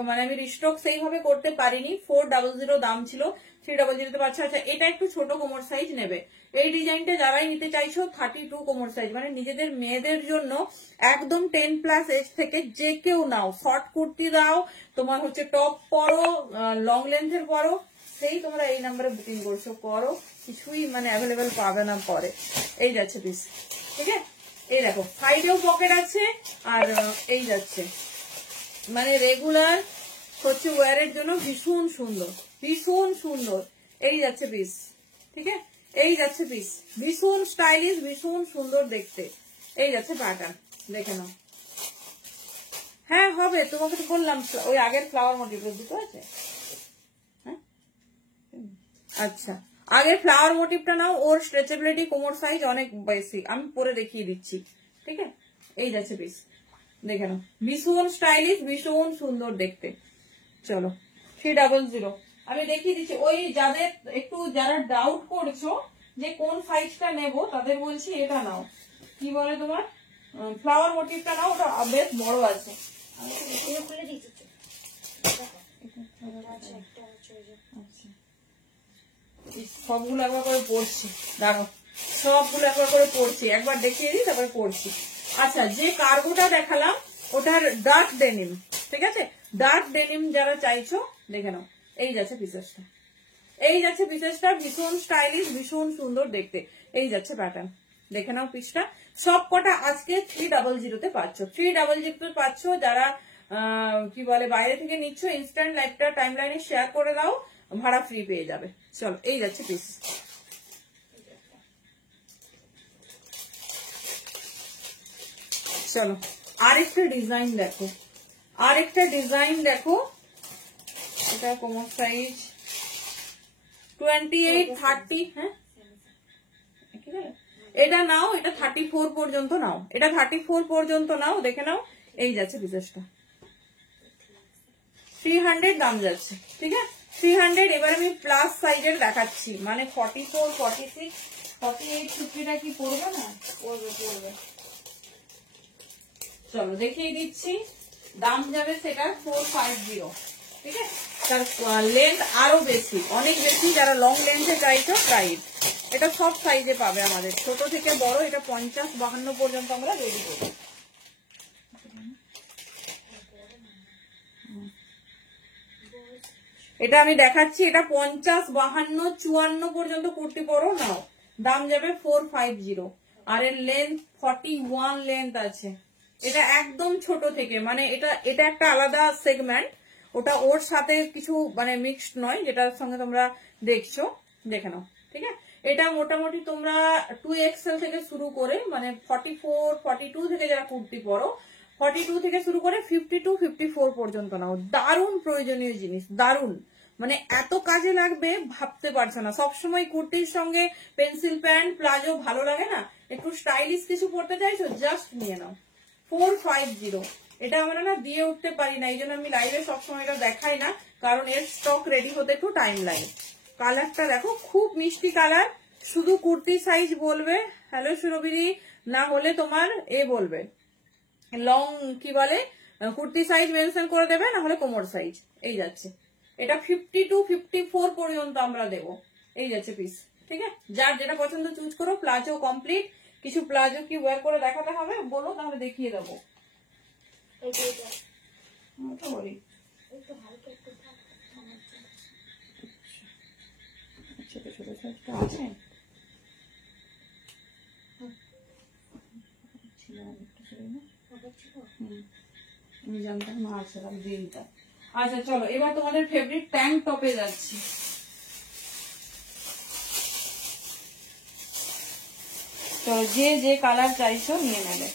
মানে আমি রিস্টক সেইভাবে করতে পারিনি। 400 দাম ছিল, 300 পাচ্ছ। আচ্ছা, এটা একটু ছোট কোমর সাইজ নেবে। এই ডিজাইনটা যারাই নিতে চাইছো 32 কোমর সাইজ, মানে নিজেদের মেয়েদের জন্য একদম 10+ এজ থেকে যে কেউ নাও। শর্ট কুর্তি দাও, তোমার হচ্ছে টপ পরো, লং লেন্থের পরো, সেই তোমরা এই নাম্বারে বুকিং করছো, করো, কিছুই মানে অ্যাভেলেবেল পাবে না পরে। এই যাচ্ছে পিস, ঠিক আছে, এই দেখো সাইডেও পকেট আছে, আর এই যাচ্ছে, মানে রেগুলার হচ্ছে ওয়ারের জন্য ভীষণ সুন্দর, ভীষণ সুন্দর। এই যাচ্ছে পিস, ঠিক আছে, এই যাচ্ছে পিস, ভীষণ স্টাইলিশ, ভীষণ সুন্দর দেখতে। এই যাচ্ছে প্যাটার্ন, দেখে নাও। হ্যাঁ হবে, তোমাকে তো বললাম ওই আগের ফ্লাওয়ার মোটিভের দুটো আছে। হ্যাঁ, আচ্ছা, আগের ফ্লাওয়ার মোটিভটা নাও, ওর স্ট্রেচেবিলিটি কোমর সাইজ অনেক বেশি, আমি পরে দেখিয়ে দিচ্ছি, ঠিক আছে। এই যাচ্ছে পিস, দেখে নাও, ভীষণ স্টাইলিশ, ভীষণ সুন্দর দেখতে। চলো 300 আমি দেখিয়ে দিচ্ছি। ওই যাদের একটু, যারা ডাউট করছো যে কোন সাইজটা নেব, তাদের বলছি এটা নাও, কি বলে তোমার ফ্লাওয়ার মোটিভটা নাও, ওটা বেশ বড় আছে। সবগুলো একবার করে পড়ছি, দাঁড়ো, সবগুলো একবার করে পড়ছি, একবার দেখিয়ে দিই তারপরে পড়ছি। আচ্ছা, যে কার্গোটা দেখালাম ওটার ডার্ক ডেনিম, ঠিক আছে, ডার্ক ডেনিম যারা চাইছো দেখে নাও, এই যাচ্ছে পিসেসটা, এই যাচ্ছে পিসেসটা, ভীষণ স্টাইলিশ, ভীষণ সুন্দর দেখতে, এই যাচ্ছে প্যাটার্ন, দেখে নাও পিসটা। সব কটা আজকে 300 পাচ্ছ, 300 পাচ্ছ। যারা কি বলে বাইরে থেকে নিচ্ছ, ইনস্ট্যান্ট লাইভটা টাইম লাইনে শেয়ার করে দাও, ভাড়া ফ্রি পেয়ে যাবে। চলো, এই যাচ্ছে পিস। চলো আরেকটা ডিজাইন দেখো, আরেকটা ডিজাইন দেখো, এটা কোমর সাইজ 28, 30, হ্যাঁ এটা নাও, এটা 34 পর্যন্ত নাও, এটা 34 পর্যন্ত নাও, দেখে নাও, এই যাচ্ছে পিসেসটা 300 দাম যাচ্ছে, ঠিক আছে 300। এবার আমি প্লাস সাইজের দেখাচ্ছি, মানে 44, 46, 48, 50টা কি পড়বে না? পড়বে, পড়বে। চলো দেখিয়ে দিচ্ছি, দাম যাবে সেটা 450, ঠিক আছে। তার লেন্থ আরো বেশি, অনেক বেশি, যারা লং লেন্থে চাইছো টাইট, এটা সব সাইজে পাবে আমাদের, ছোট থেকে বড়, এটা 50, 52 পর্যন্ত আমরা রেডি করি। এটা আমি দেখাচ্ছি, এটা 50, 52, 54 পর্যন্ত কুর্তি পরো নাও, দাম যাবে 450। আর এর লেন্থ 41 লেন্থ আছে, এটা একদম ছোট থেকে, মানে এটা এটা একটা আলাদা সেগমেন্ট, ওটা ওর সাথে কিছু মানে মিক্সড নয়, যেটার সঙ্গে তোমরা দেখছো, দেখে নাও, ঠিক আছে। এটা মোটামুটি তোমরা 2XL থেকে শুরু করে, মানে 44, 42 থেকে যারা কুর্তি পরো, 42 থেকে শুরু করে 52, 54 পর্যন্ত নাও। দারুণ প্রয়োজনীয় জিনিস, দারুণ, মানে এত কাজে লাগবে ভাবতে পারছো না। সবসময় কুর্তির সঙ্গে পেন্সিল প্যান্ট, প্লাজো ভালো লাগে না, একটু স্টাইলিশ কিছু পরতে চাইছো, জাস্ট নিয়ে নাও 450। এটা আমরা না দিয়ে উঠতে পারি না, এই জন্য আমি লাইভে সবসময় এটা দেখাই না, কারণ এর স্টক রেডি হতে একটু টাইম লাগে। কালারটা দেখো, খুব মিষ্টি কালার, শুধু কুর্তি সাইজ বলবে হ্যালো সুরভিদি, না হলে তোমার এ বলবে লং, কি বলে কুর্তি সাইজ মেনশন করে দেবে, না হলে কোমর সাইজ, এই যাচ্ছে। এটা 52, 54 পর্যন্ত আমরা দেবো, এই যাচ্ছে পিস, ঠিক আছে। যার যেটা পছন্দ চুজ করো। প্লাজো কমপ্লিট, কিছু প্লাজো কি ওয়্যার করে দেখাতে হবে বলো, তাহলে দেখিয়ে দেবো। বলি ছোট ছোট সাইজটা আছে, আমি জানতাম না, আচ্ছা আমি দিয়ে দিতাম। আচ্ছা চলো, এবার তোমাদের ফেভারিট ট্যাঙ্ক টপে যাচ্ছি। তো যে যে কালার চাইছো নিয়ে নেবে।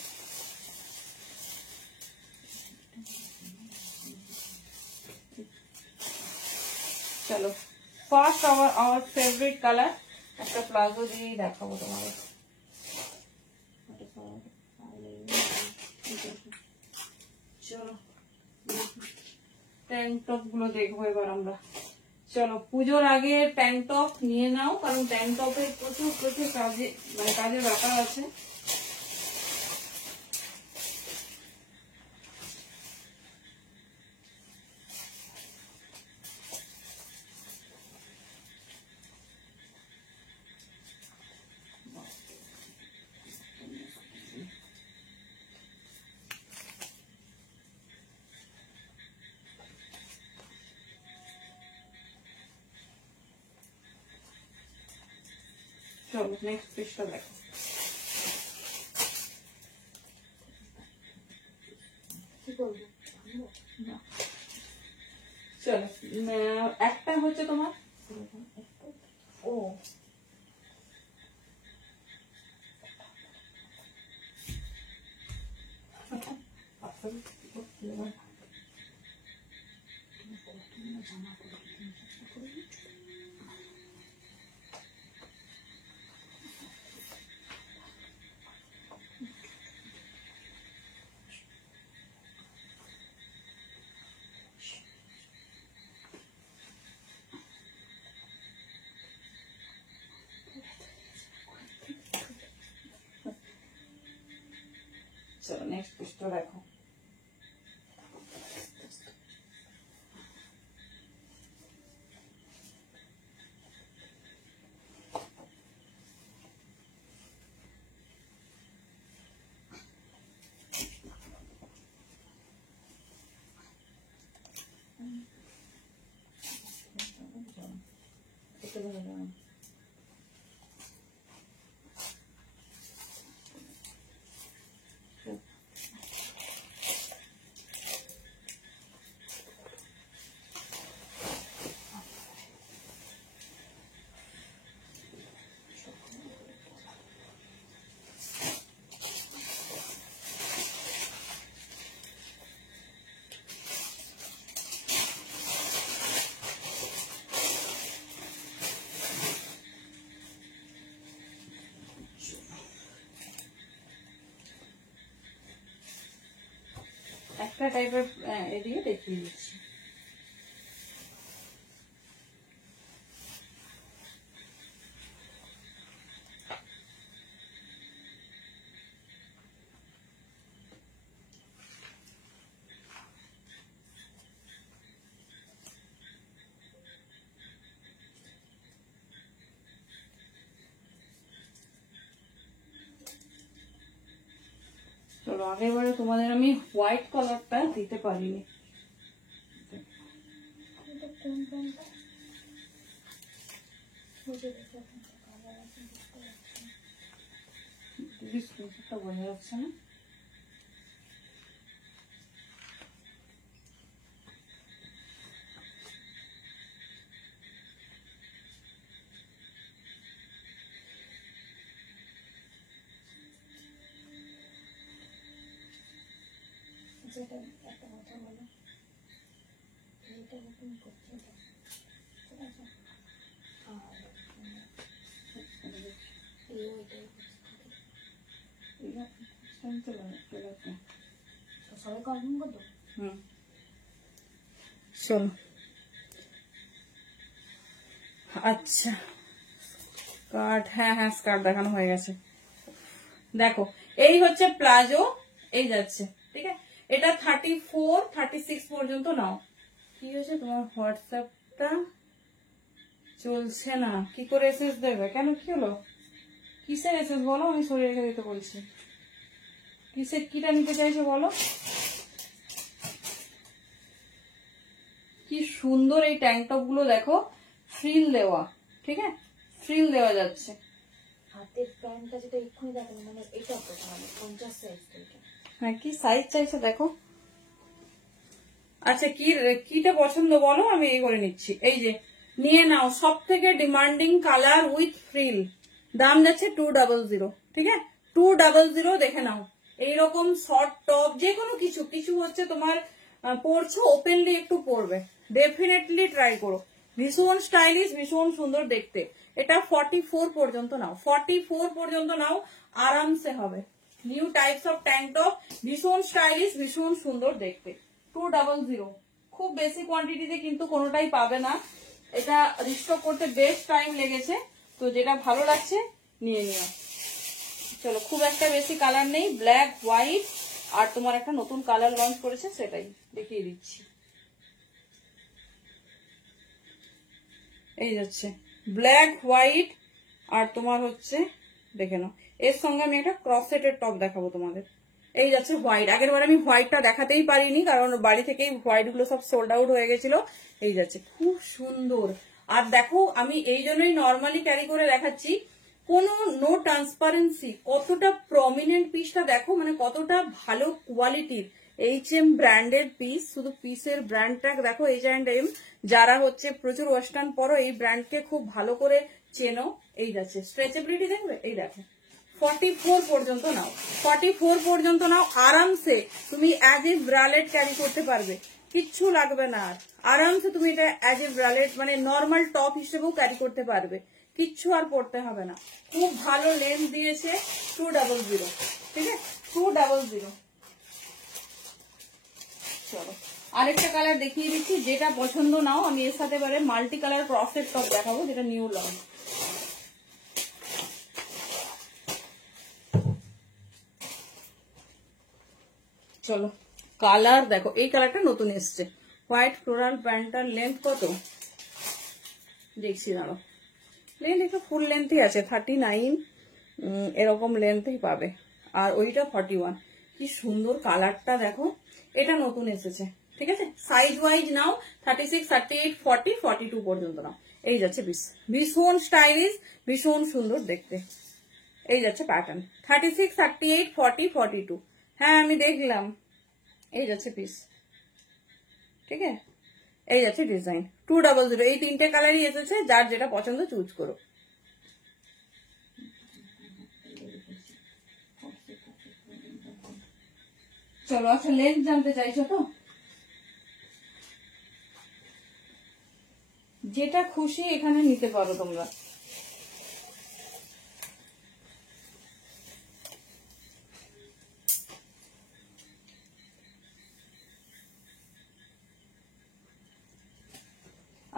চলো ফার্স্ট আমার ফেভারিট কালার, একটা প্লাজো দিয়েই দেখাবো তোমাদের। চলো ট্যাঙ্ক টপ গুলো দেখবো এবার আমরা। চলো পুজোর আগে ট্যাঙ্ক টপ নিয়ে নাও, কারণ ট্যাঙ্ক টপে প্রচুর প্রচুর কাজে, মানে কাজের ব্যাপার আছে। চলো নেক্সট পিসটা দেখো। চলো একটা হচ্ছে তোমার, ও চলো নেক্সট পিসটা দেখো। চলে গেল। একটা টাইপের এদিকে দেখিয়ে দিচ্ছি। চলো আগেরবারে তোমাদের আমি হোয়াইট কালারটা দিতে পারিনি। কোন প্যান্টটা বুঝে দেখো, কালার আছে বুঝতে পারছি না। দিদি স্ক্রিনশটটা বোঝা যাচ্ছে না। যেটা একটা কথা বলো, এইটা ওপেন করছি এটা, ঠিক আছে? আর এইটাই সবাই কনফার্ম করতো। চলো আচ্ছা স্কার্ট, হ্যাঁ হ্যাঁ স্কার্ট দেখানো হয়ে গেছে। দেখো এই হচ্ছে প্লাজো, এই যাচ্ছে, ঠিক আছে? এটা 34, 36 পর্যন্ত নাও। কি হয়েছে তোমার হোয়াটসঅ্যাপটা চলছে না, কি করে এসএস দেবে? কেন, কি হলো? কিসের এসএস বলো, আমি সরিয়ে রেখে দিতে বলছি। কিসের, কিটা নিতে চাইছো বলো? কি সুন্দর এই ট্যাঙ্ক টপ গুলো দেখো, ফ্রিল দেওয়া, ঠিক আছে? ফ্রিল দেওয়া যাচ্ছে। হাতের প্যান্টটা যেটা এক্ষুনি দেখানো, মানে এটা তো মানে 50 সাইজ। হ্যাঁ কি সাইজ চাইছে দেখো। আচ্ছা কিটা পছন্দ বলো, আমি এই করে নিচ্ছি। এই যে নিয়ে নাও, সব থেকে ডিমান্ডিং কালার উইথ ফ্রিল, দাম যাচ্ছে 200, ঠিক আছে? 200 দেখে নাও। এইরকম শর্ট টপ যে কোনো কিছু কিছু হচ্ছে তোমার পরছো, ওপেনলি একটু পরবে, ডেফিনেটলি ট্রাই করো। ভীষণ স্টাইলিশ, ভীষণ সুন্দর দেখতে। এটা 44 পর্যন্ত নাও, 44 পর্যন্ত নাও, আরামসে হবে। New types of tank top, ভীষণ স্টাইলিশ, ভীষণ সুন্দর দেখতে। 200, খুব বেশি কোয়ান্টিটিতে কিন্তু কোনোটাই পাবে না। এটা রিস্টক করতে বেশ টাইম লেগেছে, তো যেটা ভালো লাগছে নিয়ে নিও। চলো খুব একটা বেশি কালার নেই, ব্ল্যাক হোয়াইট আর তোমার একটা নতুন কালার লঞ্চ করেছে সেটাই দেখিয়ে দিচ্ছি। এই যাচ্ছে ব্ল্যাক হোয়াইট আর তোমার হচ্ছে দেখে নাও, এর সঙ্গে আমি একটা ক্রস সেটের টপ দেখাবো তোমাদের। এই যাচ্ছে হোয়াইট, আগের বার আমি হোয়াইটটা দেখাতেই পারিনি কারণ বাড়ি থেকেই হোয়াইট গুলো সব সোল্ড আউট হয়ে গেছিল। এই যাচ্ছে খুব সুন্দর। আর দেখো আমি এই জন্যই নর্মালি ক্যারি করে দেখাচ্ছি, কোনো নো ট্রান্সপারেন্সি, কতটা প্রমিনেন্ট পিসটা দেখো, মানে কতটা ভালো কোয়ালিটির H&M ব্র্যান্ডের পিস। শুধু পিসের ব্র্যান্ড ট্যাগ দেখো, H&M। যারা হচ্ছে প্রচুর ওয়েস্টার্ন পরো, এই ব্র্যান্ডকে খুব ভালো করে চেনো। এই যাচ্ছে স্ট্রেচেবিলিটি দেখবে, এই দেখো 44 পর্যন্ত নাও, 44 পর্যন্ত নাও, আরামসে তুমি অ্যাজ এ ব্রালেট ক্যারি করতে পারবে, কিচ্ছু লাগবে না। আর আরামসে তুমি এটা অ্যাজ এ ব্রালেট মানে নর্মাল টপ হিসেবেও ক্যারি করতে পারবে, কিচ্ছু আর পড়তে হবে না। খুব ভালো লেন্থ দিয়েছে, 200, ঠিক আছে? 200। চলো আরেকটা কালার দেখিয়ে দিচ্ছি, যেটা পছন্দ নাও। আমি এর সাথে এবারে মাল্টি কালার ক্রসের টপ দেখাবো, যেটা নিউ লঞ্চ। চলো কালার দেখো, এই কালারটা নতুন এসছে, হোয়াইট ফ্লোরাল প্যান্টার। লেন্থ কত দেখছি দাঁড়ো, লেন্থ একটু ফুল লেন্থই আছে, 39 এরকম লেন্থই পাবে। আর ওইটা 41। কি সুন্দর কালারটা দেখো, এটা নতুন এসেছে, ঠিক আছে? সাইজ ওয়াইজ নাও, 36, 38, 40, 42 পর্যন্ত নাও। এই যাচ্ছে পিস, ভীষণ স্টাইলিশ, ভীষণ সুন্দর দেখতে। এই যাচ্ছে প্যাটার্ন 36, 38, 40, 42। হ্যাঁ আমি দেখলাম। এই যাচ্ছে পিস, ঠিক আছে। এই যাচ্ছে ডিজাইন 200। এই তিনটে কালারই এসেছে, যার যেটা পছন্দ চুজ করো। চলো আচ্ছা, লেন্থ জানতে চাইছো তো? যেটা খুশি এখানে নিতে পারো তোমরা।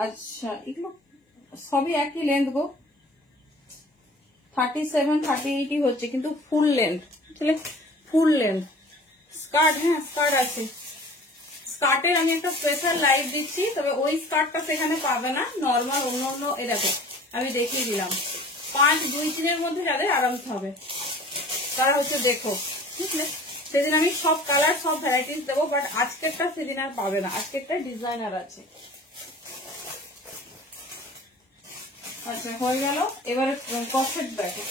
আচ্ছা এগুলো সবই একই লেন্থ গো, 37, 38 হচ্ছে, কিন্তু ফুল লেন্থ, বুঝলে, ফুল লেন্থ স্কার্ট। হ্যাঁ স্কার্ট আছে, স্কার্টের আমি একটা স্পেশাল লাইভ দিচ্ছি, তবে ওই স্কার্টটা সেখানে পাবে না, নর্মাল অন্য অন্য। এ দেখো আমি দেখিয়ে দিলাম, 5, 2, 3 মধ্যে যাদের আরামসে হবে তারা হচ্ছে দেখো, বুঝলে। সেদিন আমি সব কালার সব ভ্যারাইটিস দেবো, বাট আজকেরটা সেদিন আর পাবে না, আজকেরটা ডিজাইনার আছে। আচ্ছা হয়ে গেল। এবারে ক্রসেট দেখো,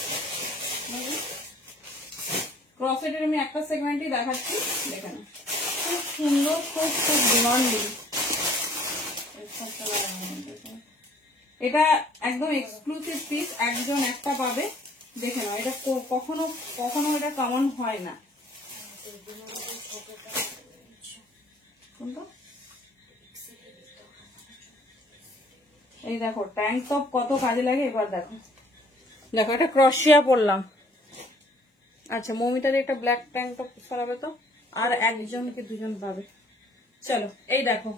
ক্রসেটের আমি একটা সেগমেন্টই দেখাচ্ছি, দেখে না, খুব সুন্দর, খুব খুব ডিমান্ডিং। এটা একদম এক্সক্লুসিভ পিস, একজন একটা পাবে, দেখে নাও। এটা কখনো কখনো এটা কমন হয় না। এই দেখো ট্যাঙ্ক টপ কত কাজে লাগে, এবার দেখো। দেখো এটা ক্রসিয়া পরলাম। আচ্ছা মৌমিতার একটা ব্ল্যাক ট্যাঙ্ক টপ সরাবে তো, আর একজনকে দুজন পাবে। চলো এই দেখো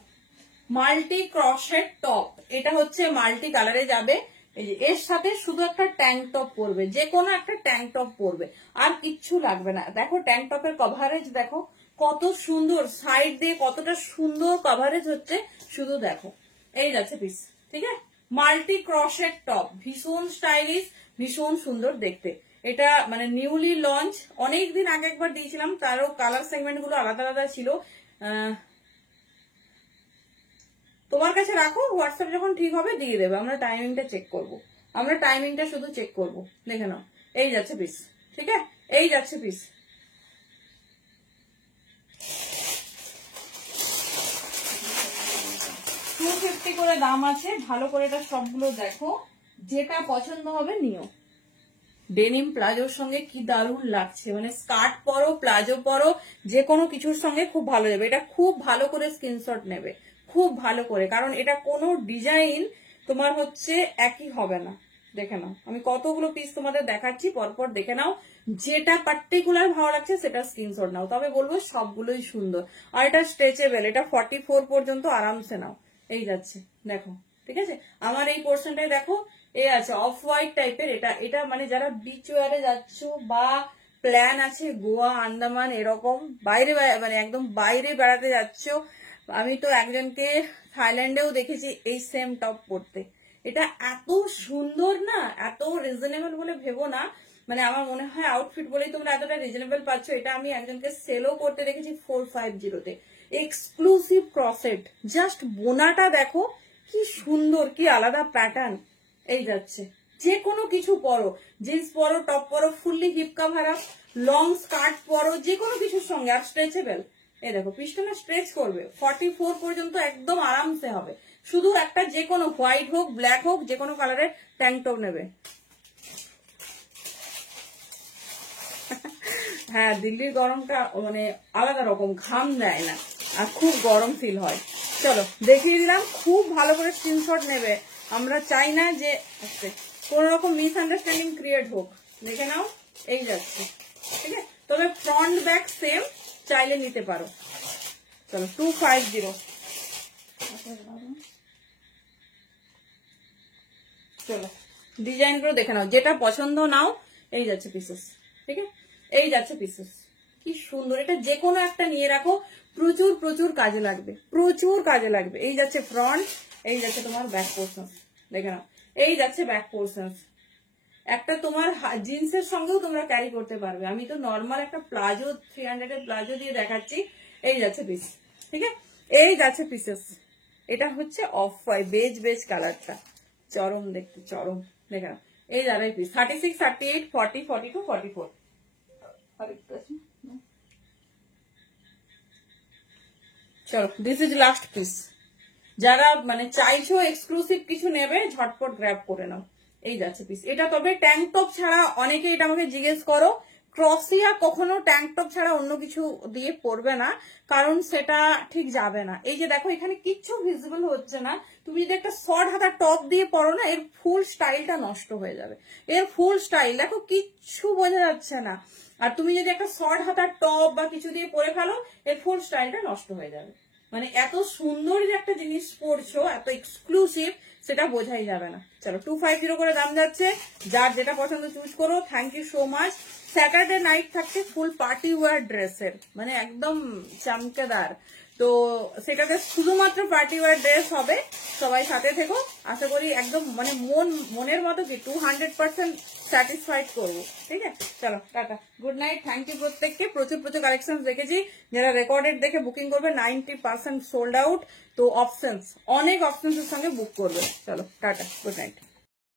মাল্টি ক্রসেট টপ, এটা হচ্ছে মাল্টি কালারে যাবে। এই যে এর সাথে শুধু একটা ট্যাঙ্ক টপ পরবে, যে কোনো একটা ট্যাঙ্ক টপ পরবে, আর কিচ্ছু লাগবে না। দেখো ট্যাঙ্ক টপের কভারেজ দেখো কত সুন্দর, সাইড দিয়ে কতটা সুন্দর কভারেজ হচ্ছে, শুধু দেখো। এই যাচ্ছে পিস, ঠিক আছে। মাল্টি ক্রসেট টপ, ভীষণ স্টাইলিশ, ভীষণ সুন্দর দেখতে। এটা মানে নিউলি লঞ্চ, অনেকদিন আগে একবার দিয়েছিলাম, তারও কালার সেগমেন্ট গুলো আলাদা আলাদা ছিল। তোমার কাছে রাখো, হোয়াটসঅ্যাপ যখন ঠিক হবে দিয়ে দেবে, আমরা টাইমিংটা চেক করব, আমরা টাইমিংটা শুধু চেক করব, দেখে নাও। এই যাচ্ছে পিস, ঠিক আছে। এই যাচ্ছে পিস, $250 করে দাম আছে। ভালো করে এটা সবগুলো দেখো, যেটা পছন্দ হবে নিও। ডেনিম প্লাজোর সঙ্গে কি দারুণ লাগছে, মানে স্কার্ট পরো, প্লাজো পরো, যে কোনো কিছুর সঙ্গে খুব ভালো যাবে। এটা খুব ভালো করে স্ক্রিনশট নেবে, খুব ভালো করে, কারণ এটা কোনো ডিজাইন তোমার হচ্ছে একই হবে না। দেখে নাও, আমি কতগুলো পিস তোমাদের দেখাচ্ছি, পরপর দেখে নাও, যেটা পার্টিকুলার ভালো লাগছে সেটা স্ক্রিনশট নাও। তবে বলবো সবগুলোই সুন্দর, আর এটা স্ট্রেচেবল, এটা 44 পর্যন্ত আরামসে নাও। এই যাচ্ছে দেখো, ঠিক আছে। আমার এই পোর্শনটাই দেখো, এই আছে অফ হোয়াইট টাইপের। এটা এটা মানে যারা বিচ ওয়ারে যাচ্ছ, বা প্ল্যান আছে গোয়া, আন্দামান, এরকম বাইরে মানে একদম বাইরে বেড়াতে যাচ্ছ। আমি তো একজনকে থাইল্যান্ডেও দেখেছি এই সেম টপ পরতে। এটা এত সুন্দর না, এত রিজনেবল বলে ভেবো না, মানে আমার মনে হয় আউটফিট বলেই তোমরা এতটা রিজনেবল পাচ্ছ। এটা আমি একজনকে সেলও করতে দেখেছি 450-তে। এক্সক্লুসিভ ক্রসেট, জাস্ট বোনাটা দেখো কি সুন্দর, কি আলাদা প্যাটার্ন। এই যাচ্ছে, যে কোনো কিছু পরো, জিন্স পরো, টপ পরো, fully hip cover up, long skirt পরো, যে কোনো কিছুর সঙ্গে। আর স্ট্রেচেবল, এই দেখো পিছনে স্ট্রেচ করবে, 44 পর্যন্ত একদম আরামসে হবে। শুধু একটা যে কোনো হোয়াইট হোক, ব্ল্যাক হোক, যে কোনো কালারের ট্যাঙ্ক টপ নেবে। হ্যাঁ দিল্লির গরমটা মানে আলাদা রকম, ঘাম দেয় না, আর খুব গরম ফিল হয়। চলো দেখিয়ে দিলাম, খুব ভালো করে স্ক্রিনশট নেবে। আমরা চাই না যে কোন রকম মিসআন্ডারস্ট্যান্ডিং ক্রিয়েট হোক। দেখে নাও, এই যাচ্ছে, ঠিক আছে। তবে ফ্রন্ট ব্যাক সেম, চাইলে নিতে পারো। চলো 250। চলো ডিজাইন গুলো দেখে নাও, যেটা পছন্দ নাও। এই যাচ্ছে পিসেস, ঠিক আছে। এই যাচ্ছে পিসেস, কি সুন্দর। এটা যে কোনো একটা নিয়ে রাখো, প্রচুর প্রচুর কাজে লাগবে, প্রচুর কাজে লাগবে। এই যাচ্ছে ফ্রন্ট, এই যাচ্ছে তোমার ব্যাক পোর্শন, দেখে নাও। এই যাচ্ছে ব্যাক পোর্শন, একটা তোমার জিন্সের সঙ্গেও তোমরা ক্যারি করতে পারবে। আমি তো নর্মাল একটা প্লাজো 300 এর প্লাজো দিয়ে দেখাচ্ছি। এই যাচ্ছে পিস, ঠিক আছে। এই যাচ্ছে পিসেস, এটা হচ্ছে অফ হোয়াইট বেজ বেজ কালারটা। চরম দেখতে, চরম। দেখে নাও, এই যাবে পিস 36, 38, 40, 42, 44। চলো, দিস ইজ লাস্ট পিস। যারা মানে চাইছো এক্সক্লুসিভ কিছু নেবে, ঝটপট গ্র্যাব করে নাও। এই যাচ্ছে পিস এটা। তবে ট্যাঙ্ক টপ ছাড়া অনেকে এটা আমাকে জিজ্ঞেস করো, ক্রসিয়া কখনো ট্যাঙ্ক টপ ছাড়া অন্য কিছু দিয়ে পরবে না, কারণ সেটা ঠিক যাবে না। এই যে দেখো, এখানে কিচ্ছু ভিজিবল হচ্ছে না। তুমি যদি একটা শর্ট হাতা টপ দিয়ে পরো না, এর ফুল স্টাইলটা নষ্ট হয়ে যাবে। এর ফুল স্টাইল দেখো, কিচ্ছু বোঝা যাচ্ছে না। আর তুমি যদি একটা শর্ট হাতার টপ বা কিছু দিয়ে পরে ফেলো, এর ফুল স্টাইলটা নষ্ট হয়ে যাবে। মানে এত সুন্দর যে একটা জিনিস পরছো, এত এক্সক্লুসিভ, সেটা বোঝাই যাবে না। চলো, 250 করে দাম যাচ্ছে। যার যেটা পছন্দ চুজ করো। Thank you so much. Saturday night থাকছে ফুল পার্টি ওয়্যার ড্রেসের, মানে একদম চমকেদার। তো সেটাতে শুধুমাত্র পার্টি ওয়্যার ড্রেস হবে। সবাই সাথে থেকো, আশা করি একদম মানে মনের মতো কি 200% স্যাটিসফাইড করবো। ঠিক আছে, চলো tata, good night. Thank you প্রত্যেককে। প্রচুর প্রচুর কালেকশন দেখেছি। যারা রেকর্ডেড দেখে বুকিং করবে 90% সোল্ড আউট। তো অপশনস, অনেক অপশনস এর সঙ্গে বুক করবে। চলো টাটা, গুড নাইট।